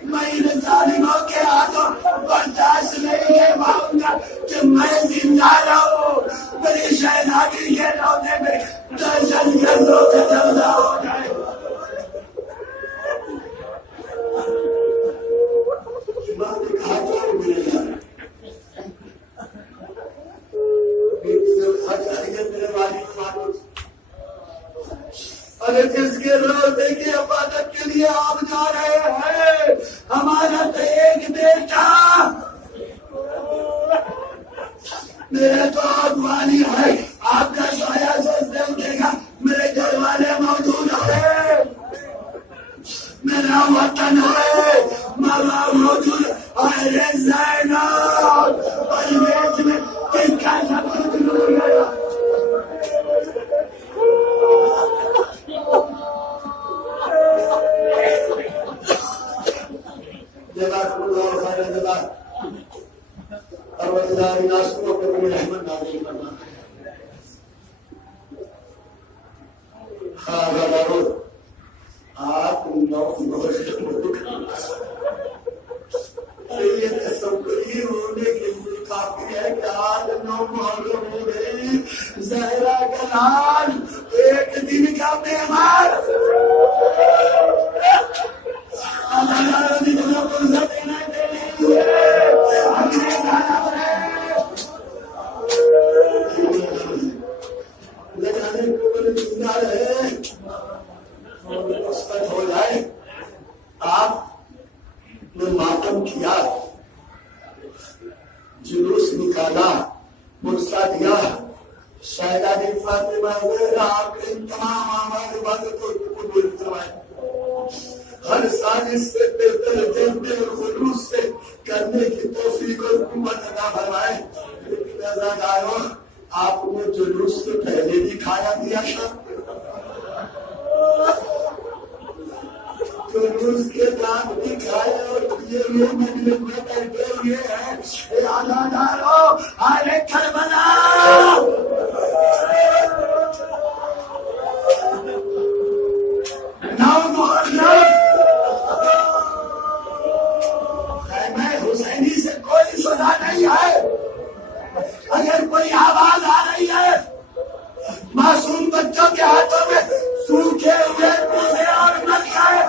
میں ان ظالموں کے ہاتھوں برداشت نہیں کر پاؤں گا کہ میں زندہ رہوں. میری شہزادی کے روزے میں دہشت گردوں کا قبضہ ہو جائے. ماں نے کہا جاؤ میرے گھر، میرے والد والد اور جس کے روزے کی حفاظت کے لیے آپ جا رہے ہیں، ہمارا تو ایک بیٹا میرے تو آپ والی ہے، آپ کا سایہ سوچ دیکھے گا. میرے گھر والے موجود ہیں، میرا وطن ہے، ماں باپ موجود ہے. زینب پریویش میں کس کا سب کچھ مل گیا. جزاک اللہ خیر جزا. پروردگار ناسوں پر اپنی رحمت نازل فرما. آپ 9 یہ تصوری ہونے کے لیے کافی ہے کہ آج 9 محرم ہو گئی. زہرا کا لال ایک دن کا مہمان ہو جائے. آپ نے ماتم کیا، جلوس نکالا، مرسا دیا. شہزادی فاطمہ آپ کے تمام اعمال عبادتوں کو قبول فرمائے. ہر سازش سے بہتر جلد اور خلوص سے کرنے کی توفیق اور قوت عطا فرمائے. لیکن عزیزانو آپ نے جلوس سے پہلے بھی کھایا دیا شام جلوس کے بعد بھی کھائے اور یہ مجلس میں بیٹھے ہوئے ہیں. اے عزیزانو آلے کربلا نو محرم خیمہ حسینی سے کوئی صدا نہیں ہے. اگر کوئی آواز آ رہی ہے معصوم بچوں کے ہاتھوں میں سوکھے ہوئے کوزے اور نقشے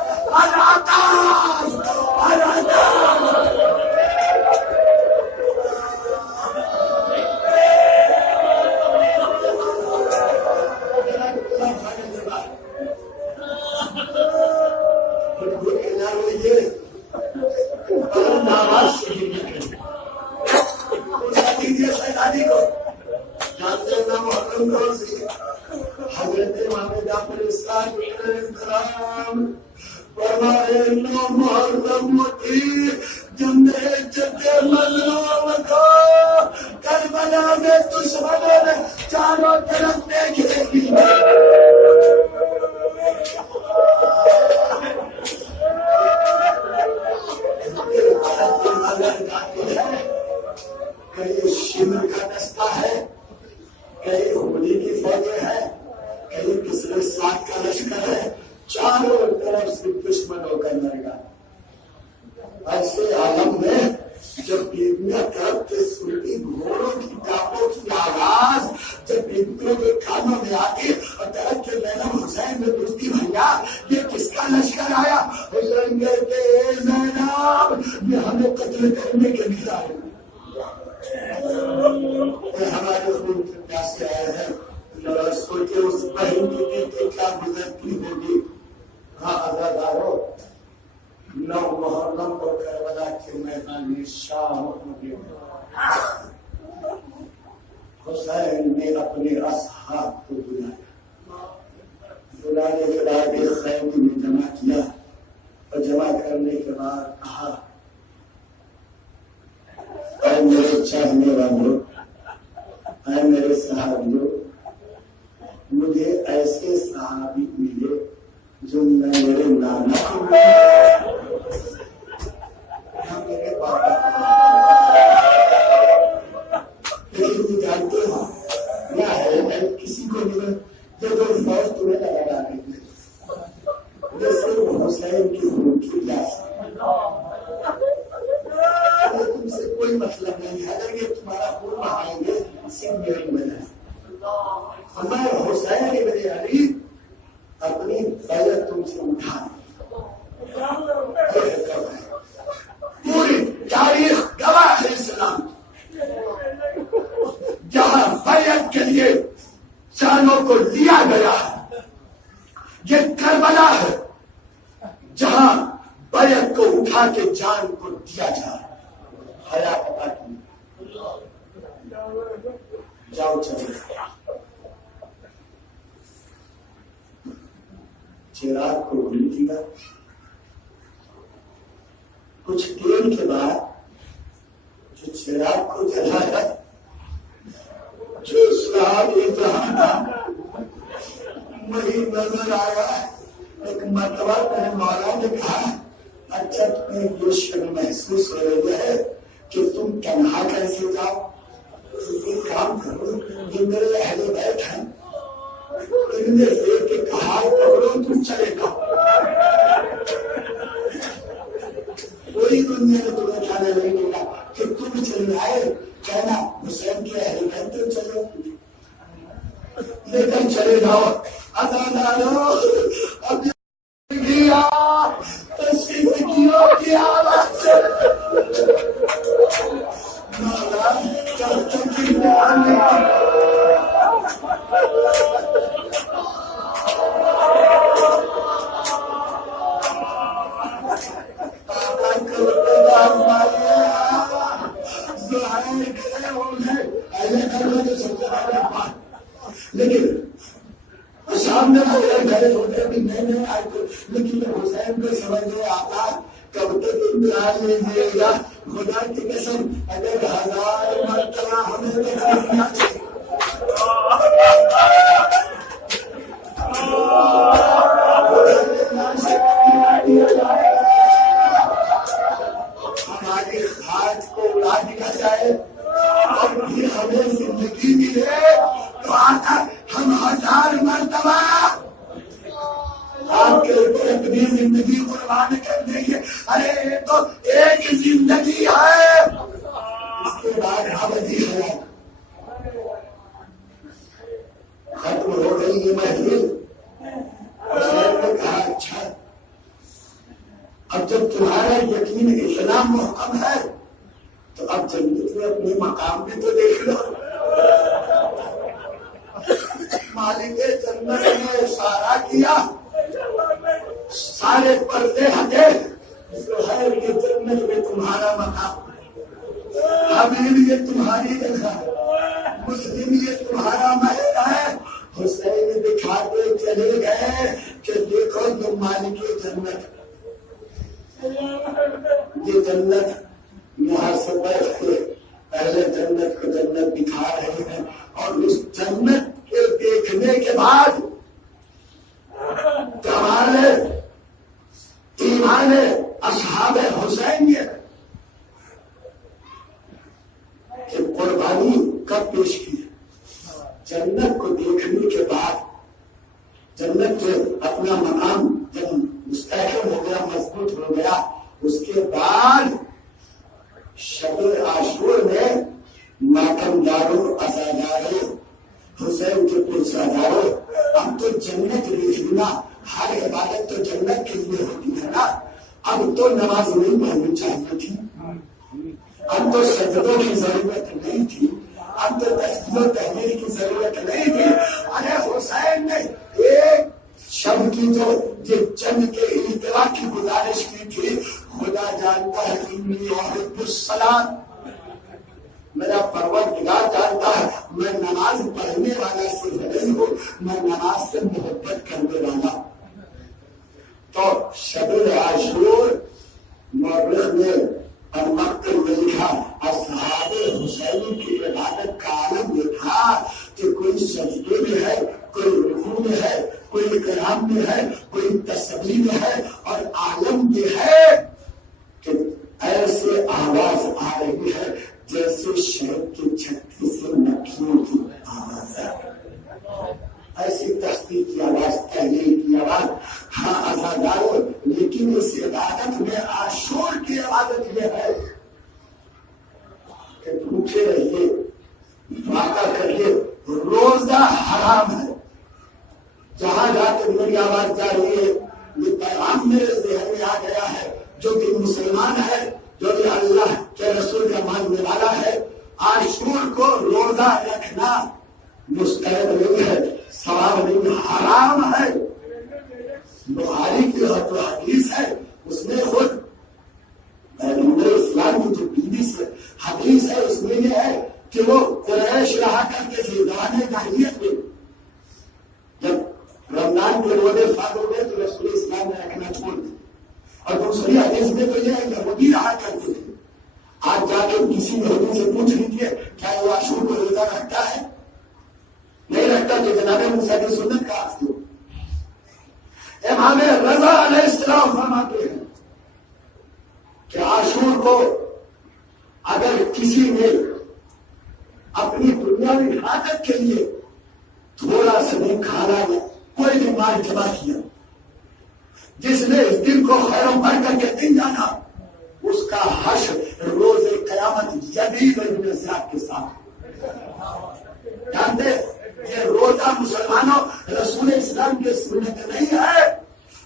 حضرت امام جعفر صادق علیہ السلام فرمائے نو محرم کی جمع جد مظلوم کو کربلا میں دشمنوں نے چاروں طرف دیکھے گی. کہیں شمر کا دستہ ہے, کہیں ہولی کی فوجیں ہیں, کہیں کسرے ساتھ کا لشکر ہے, چاروں طرف سے دشمنوں کا لڑکا. ایسے عالم میں جب بیویاں طرف کے سنتی گھوڑوں کی ٹاپوں کی آواز جب بیویوں کے کانوں میں آتی اور طرف کے زینب حسین میں پوچھتی بھیا یہ کس کا لشکر آیا, حسین کہتے اے زینب یہ ہمیں قتل کرنے کے لیے آئے, ہمارے خون کے پیاسے آئے ہیں. ذرا سوچے اس بہن کی دل کی کیا گزرتی ہوگی. ہاں عزیزانو نو محرم کو کربلا کے میدان شام میں حسین نے اپنے اصحاب کو بلانے کے بعد ایک خیمے میں جمع کیا اور جمع کرنے کے بعد کہا اے میرے چاہنے والوں, اے میرے صحابیوں, مجھے ایسے صحابی ملے جو میرے نانا کو میرے پاپا لیکن جانتے ہو کیا ہے, میں کسی کو ملا جو فوج تمہیں لگا رہی ہے جیسے حسین کی خون کی پیاس. تم سے کوئی مطلب نہیں ہے, اگر یہ تمہارا خون بہائیں گے صرف میری وجہ سے. میں حسین ابن علی اپنی بیعت تم سے اٹھا پوری تاریخ گواہ ہے اسلام جہاں بیعت کے لیے جانوں کو لیا گیا ہے یہ کربلا ہے, جہاں بیعت کو اٹھا کے جان کو دیا جا رہا ہے. حیا پتا کی جاؤ چلے چراغ کو بھول دیا. کچھ دیر کے بعد جو چراغ کو جلایا جو صحابی جہاں وہی نظر آیا. ایک مرتبہ میرے مولا نے کہا اچھا تمہیں یہ شرم محسوس ہو رہی ہے کہ تم تنہا کیسے جاؤ, ایک کام کرو یہ میرے اہل بیت ہیں ان میں سے کہ کہا پکڑو تم چلے جاؤ, کوئی دنیا میں تمہیں جانے نہیں ہوگا کہ تم چلے آئے کہنا حسین کے اہل بیت تو چلو لے کر چلے جاؤ. عزیزانو اب تشریفیوں کی آواز سے مولا ترتیب میں آنے لیکن سامنے والے کھڑے ہوتے بھی نہیں آئے تو، لیکن حسین کو سمجھ نہیں آتا کب تک امتحان لیجیے گا. خدا کی قسم اگر 1000 مرتبہ ہمیں دیکھنا چاہیے. ہماری خاک کو اڑا دیا جائے اور پھر ہمیں زندگی ملے تو آتا ہم 1000 مرتبہ آپ کے اوپر اپنی زندگی قربان کر دیں گے. ارے یہ تو ایک زندگی ہے، اس کے بعد ابدی حیات. ختم ہو گئی یہ محفل. حسین نے کہا اچھا اب جب تمہارا یقین اتنا محکم ہے تو اب جنت میں اپنے مقام بھی تو دیکھ لو. مالک جنت نے اشارہ کیا، سارے پردے ہٹے، ظاہر کہ جنت میں تمہارا مقام، حبیب یہ تمہاری جگہ، مسلم یہ تمہارا محل ہے. حسین دکھاتے چلے گئے کہ دیکھو تم مالک جنت، یہ جنت یہاں سے بیٹھ کے پہلے جنت کو جنت دکھا رہے ہیں. اور اس جنت کے دیکھنے کے بعد کمال ایمان اصحاب حسین یہ کہ قربانی کب پیش کی. جنت کو دیکھنے کے بعد، جنت کے اپنا مقام جب مستحکم ہو گیا، مضبوط ہو گیا، اس کے بعد شب عاشور میں ماتم دارو عزادارو حسین کے پرسادارو اب تو جنت دیکھنا، ہر عبادت تو جنت کے لیے ہوتی ہے نا. اب تو نماز نہیں پڑھنی چاہیے تھی، اب تو سجدوں کی ضرورت نہیں تھی، اب تو تسبیح و تحلیل کی ضرورت نہیں تھی. ارے حسین نے ایک شب کی جو چند کے التوا کی گزارش کی تھی، خدا جانتا ہے انی احب الصلاۃ، میرا پروردگار جانتا ہے میں نماز پڑھنے والا صرف نہیں ہوں، میں نماز سے محبت کرنے والا. تو شب عاشور مورخ نے المقتل میں لکھا اصحاب حسین کی عبادت کا عالم یہ تھا کہ کوئی سجدے میں ہے، کوئی رکوع میں ہے، کوئی قیام میں ہے، کوئی تسبیح میں ہے، اور عالم یہ ہے کہ ایسے آواز آ رہی ہے جیسے شہد کی چھتی سے مکھیوں کی آواز ہے. ایسی تصدیق کی آواز، تحلیل کی آواز. ہاں عزادارو، لیکن اس عبادت میں عاشور کی عبادت یہ ہے کہ بھوکے رہیے، وعدہ کریے، روزہ حرام ہے. جہاں جا کے میری آواز جا رہی ہے یہ پیغام میرے ذہن میں آ گیا ہے، جو کہ مسلمان ہے، جو کہ اللہ کے رسول کا ماننے والا ہے، عاشور کو روزہ رکھنا مستحب نہیں ہے، ثواب نہیں، حرام ہے. بخاری کی حدیث ہے، اس میں خود اسلام کی جو حدیث ہے اس میں یہ ہے کہ وہ قریش رہا کرتے تھے زمانے جاہلیت میں. جب رمضان کے روزے فرض ہو گئے تو رسول اسلام نے رکھنا چھوڑ دیا. اور دوسری حدیث میں تو یہ ہے کہ یہودی رہا کرتے تھے. آج جا کے کسی یہودی سے پوچھ لیجیے کیا وہ عاشور کو روزہ رکھتا ہے؟ نہیں رکھتا. تو جناب موسیٰ کی سنت کا آج امام رضا علیہ السلام فرماتے ہیں کہ عاشور کو اگر کسی نے اپنی دنیاوی حاجت کے لیے تھوڑا سا بھی کھانا یا کوئی بھی مال جمع کیا، جس نے اس دن کو خیر و برکت کے دن جانا، اس کا حشر روز قیامت جدید النساء کے ساتھ. جانتے یہ روزہ مسلمانوں رسول اسلام کے سنت نہیں ہے.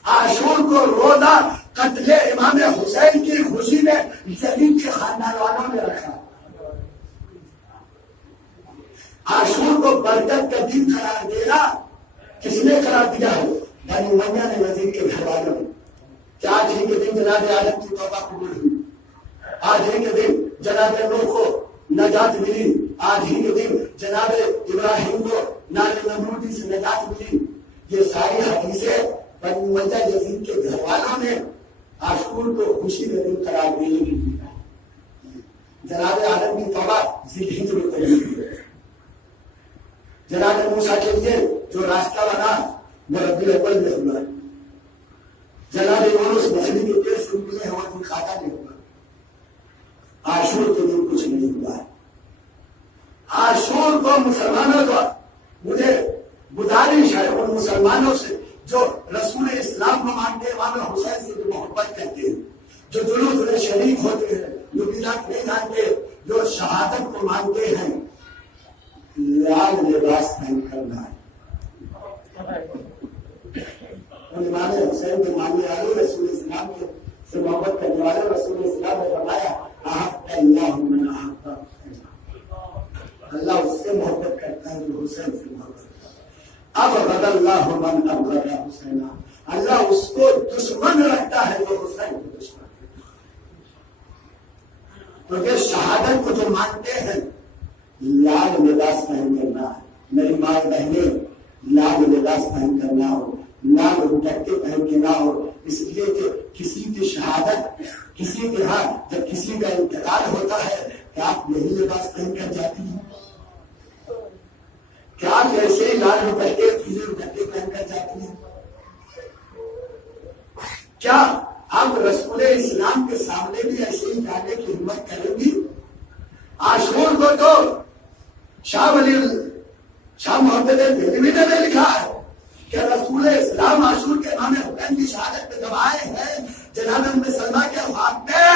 عاشور کو روزہ قتل امام حسین کی خوشی میں زمین کے خاندان والوں نے رکھا. عاشور کو برکت کا دن قرار دینا کس نے قرار دیا ہے؟ بنی امیہ نے یزید کے گھر والوں نے. کہ آج ہی کے دن جناب آدم کی توبہ قبول ہوئی، آج ہی کے دن جناب نوح کو نجات ملی، آج ہی کے دن جناب ابراہیم کو نار نمرودی سے نجات ملی. یہ ساری حدیثیں بنی امیہ یزید کے گھر والوں نے عاشور کو خوشی کا دن قرار دینے کی دی ہے. جناب آدم کی توبہ ذی الحجہ میں قبول ہوئی ہے. جناب موسیٰ کے لیے جو راستہ بنا وہ ربیع الاول میں ہوا. جناب یونس مچھلی کے پیٹ سے نکلے ہوا کوئی کھاتا نہیں ہوا. عاشور کے دن کچھ نہیں ہوا ہے. عاشور کو مسلمانوں کو مجھے گزارش ہے ان مسلمانوں سے جو رسول اسلام کو مانتے ہیں، امام حسین سے جو محبت کرتے ہیں، جو جلوس میں شریک ہوتے ہیں، جو بدعت نہیں مانتے، جو شہادت کو مانتے ہیں، لال لباس پہن کرنا ہے. امام حسین کے ماننے والے رسول اسلام کے سے محبت کرنے والے رسول اسلام نے فرمایا احب اللہ من احب، اللہ اس سے محبت کرتا ہے جو حسین سے محبت کرتا ہے. اب غد اللہ من ابغض حسین، اللہ اس کو دشمن رکھتا ہے جو حسین کو دشمن رکھتا ہے. کیونکہ شہادت کو جو مانتے ہیں لال لباس پہن کرنا ہے. میری ماں بہنیں لال لباس پہن کرنا ہو، لال دوپٹے پہن کے نہ ہو، اس لیے کہ کسی کی شہادت، کسی کے ہاں جب کسی کا انتقال ہوتا ہے کہ آپ یہی لباس پہن کر جاتی ہیں، کیا آپ ایسے ہی لال دوپٹے پیلے دوپٹے پہن کر جاتی ہیں؟ کیا آپ رسول اسلام کے سامنے بھی ایسے ہی جانے کی ہمت کریں گی؟ عاشور کو تو شاہ محمد دہلوی نے لکھا ہے کہ رسول اسلام عاشور کے امام حسین کی شہادت پہ جب آئے ہیں جناب ام سلمہ کے خواب میں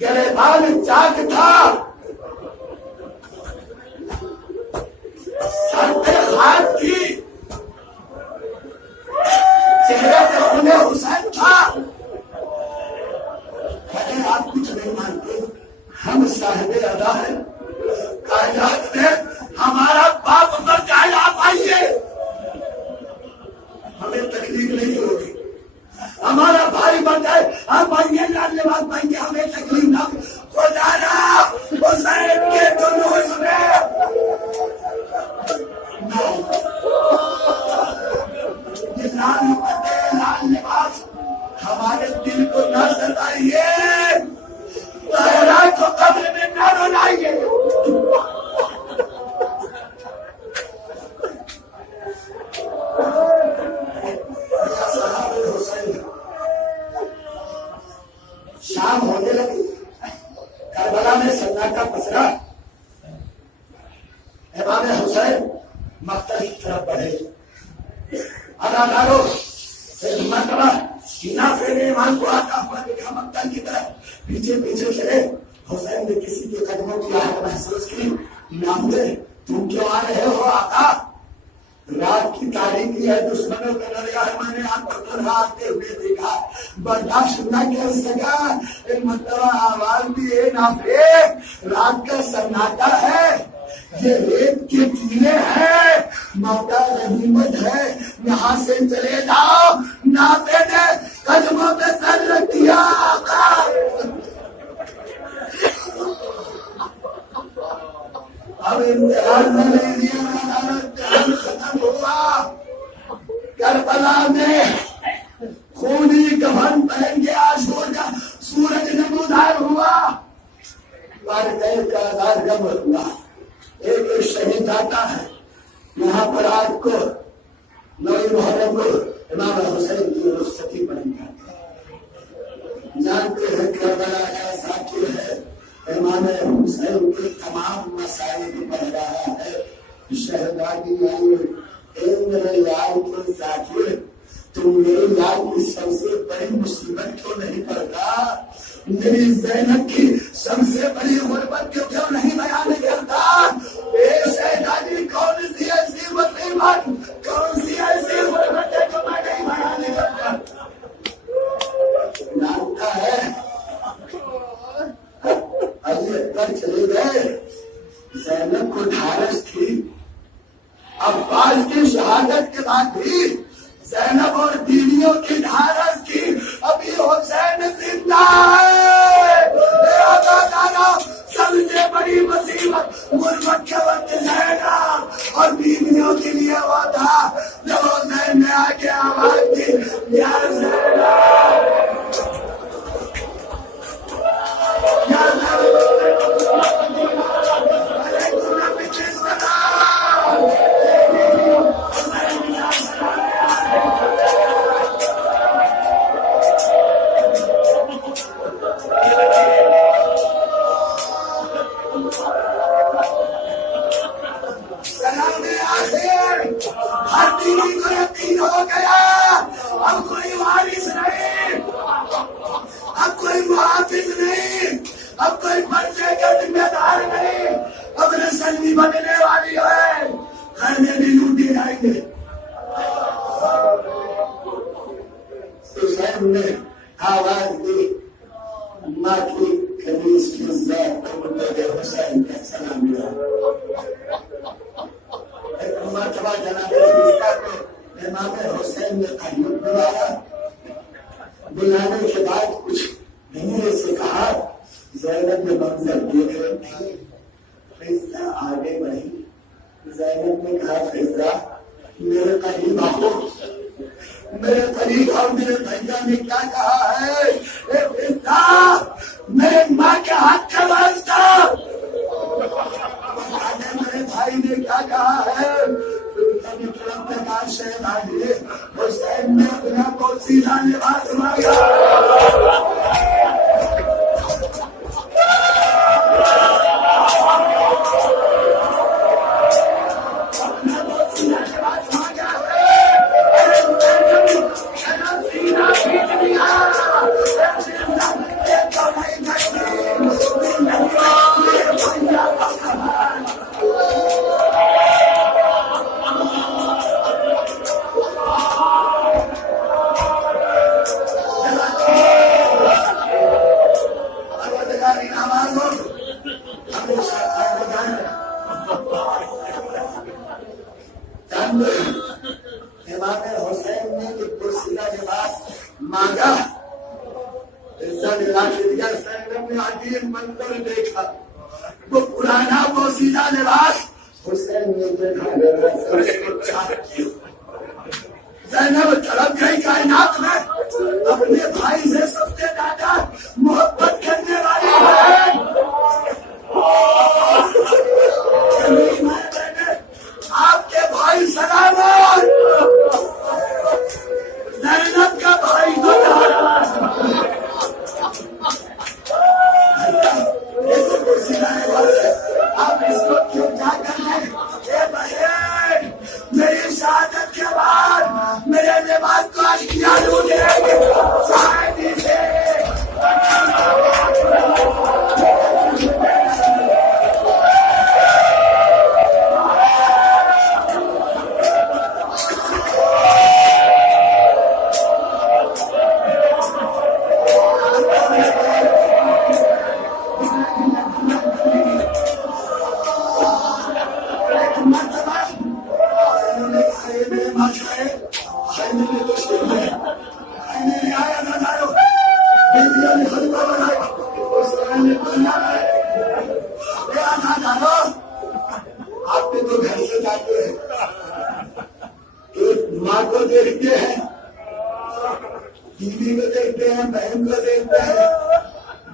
گریبان چاک تھا، سر پہ خاک تھی، چہرے پہ خون حسین تھا. اگر آپ کچھ نہیں مانتے، ہم صاحب ادا ہیں کائنات میں، ہمارا باپ مر جائے آپ آئیے، ہمیں تکلیف نہیں ہوگی. ہمارا بھائی بن جائے آپ آئیے، لال لباس پہن کے، ہمیں تکلیف نہ ہو. خدا حسین کے جلوس میں لال لباس ہمارے دل کو نہ ستائیے، کو قبر میں نہ رلائیے. شام ہونے لگی، کربلا میں سناٹا پسرا. امام حسین مقتل کی طرف بڑھے. اداکاروں مرتبہ سینہ پھیرے ایمان کو آتا ہوا دیکھا مقتل کی طرف، پیچھے پیچھے چلے. حسین نے کسی کے قدموں کی آہٹ محسوس کی. نافذ تم کیوں آ رہے ہو آقا؟ رات کی تاریخی ہے، دشمنوں کا دریا ہے، میں نے آپ کو تنہا آتے ہوئے دیکھا، برداشت نہ کر سکا. ایک مرتبہ آواز بھی ہے نافذ، رات کا سناٹا ہے، یہ ریت کے ٹیلے ہیں، موقع غنیمت ہے، یہاں سے چلے جاؤ. نافذ نے قدموں پہ سر رکھ دیا. اب امتحان میں نہیں دیا، ختم ہوا. کربلا میں خونی کفن پہن کے عاشور کا سورج نمودار ہوا. کا آزاد کب ہوا؟ ایک شہید آتا ہے یہاں پر آج کو 9 محرم کو امام حسین کی رخصتی بن جاتی ہے. جانتے ہیں کربلا ایسا کیوں ہے؟ امام حسین کے تمام مسائل پڑھ رہا ہے. شہزادی میرے یار کے ساتھی، تم میرے یار کی سب سے بڑی مصیبت کیوں نہیں پڑھتا؟ میری زینب کی سب سے بڑی غربت کیوں نہیں بیان کرتا؟ شہزادی کون سی ایسی مصیبت، کون سی ایسی غربت ہے جو میں نہیں بیان کرتا؟ جانتا ہے علی اکبر چلے گئے، زینب کو ڈھارس تھی. عباس کی شہادت کے بعد بھی زینب اور بیویوں کی ڈھارس تھی. ابھی حسین زندہ ہے. سب سے بڑی مصیبت غربت کے وقت زینب اور بیویوں کے لیے وہ تھا. یا زینب یا ہر دینی کو یقین ہو گیا اب کوئی وارث نہیں، اب کوئی محافظ نہیں، اب کوئی بچے کا ذمہ دار نہیں، اب نسل بھی بننے والی ہے، خیمے بھی لوٹے جائیں گے۔ حسین نے آواز دی، ماں کی قمیص کی زید کو منتظر حسین کا سلام دیا۔ مرتبہ جناب عیسیٰ کو امام حسین نے قریب بلایا، بلانے کے بعد کچھ دھیرے سے کہا، زینب نے منظر دیکھ رہی تھی، فضہ آگے بڑھی، زینب نے کہا فضہ میرے قریب آؤ، میرے قریب آؤ، میرے بھیا نے کیا کہا ہے، اے فضہ میرے ماں کے ہاتھ کا واسطہ، میرے بھائی نے کیا کہا ہے، حسین نے اپنا پوشیدہ لباس مانگا، امام حسین نے جو پوشیدہ لباس مانگا، زینب نے عجیب منظر دیکھا، وہ پرانا پوشیدہ لباس حسین نے زینب تڑپ گئی کائنات میں، اپنے بھائی سے سب سے زیادہ محبت کرنے والی بہن، آپ کے بھائی سلامت، زینب کا بھائی تو آپ اس کو کیوں کیا کر رہے ہیں بہن، میری شہادت کے بعد میرے لباس کو اشکیا لوٹے شاہدی سے آپ تو گھر سے جاتے ہیں، ایک ماں کو دیکھتے ہیں، بیوی کو دیکھتے ہیں، بہن کو دیکھتے ہیں،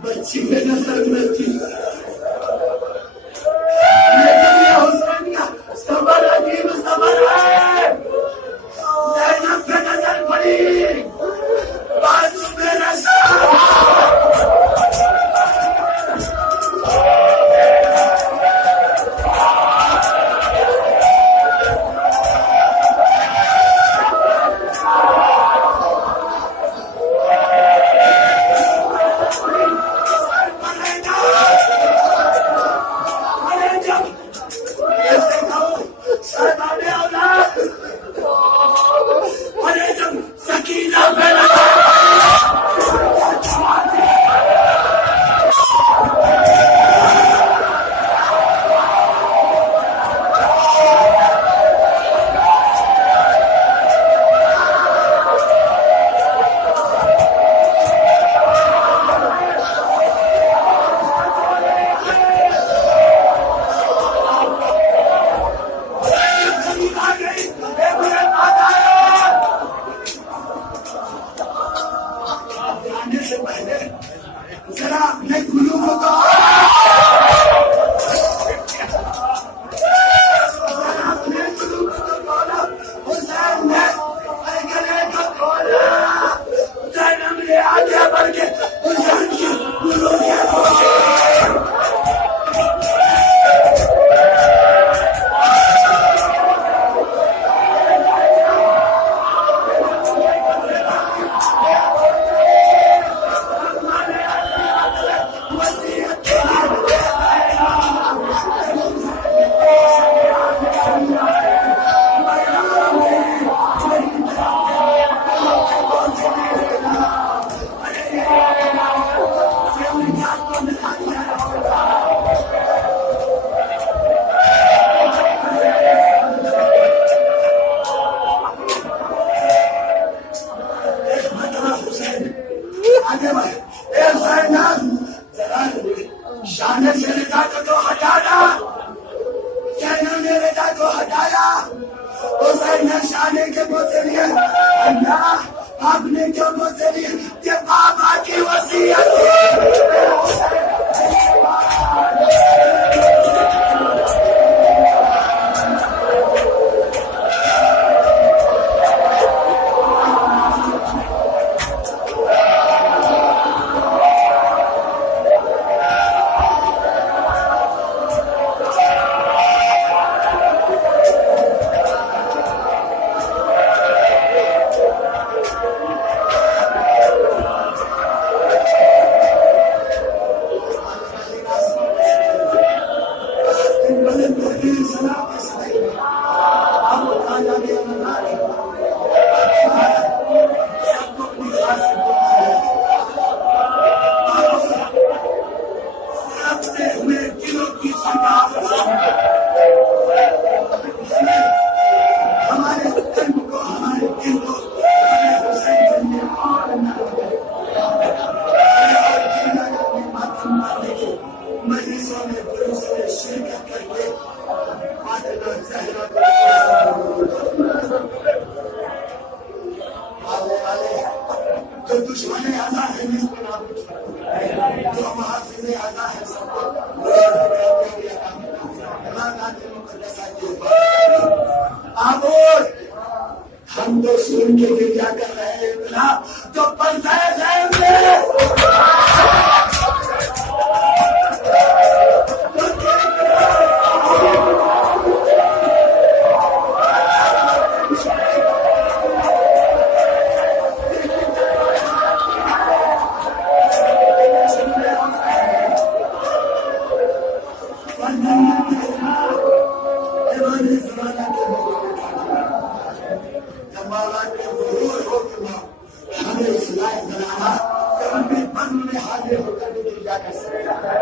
بچی کے نظر میں لیکن یہ حسین کا صبر عجیب صبر ہے، زینب پہ نظر پڑی، بازو میں رسا، بتانے کے بوسے لیے اللہ آپ نے کیوں بوسے لیے کہ بابا کی وصیت ہم تو سن کے گرجا کر رہے ہیں تو پردہ غیب میں ہمیں اس لائق بنانا کہ ان کے من میں حاضر ہو کر کے گرجا کر سکتا ہے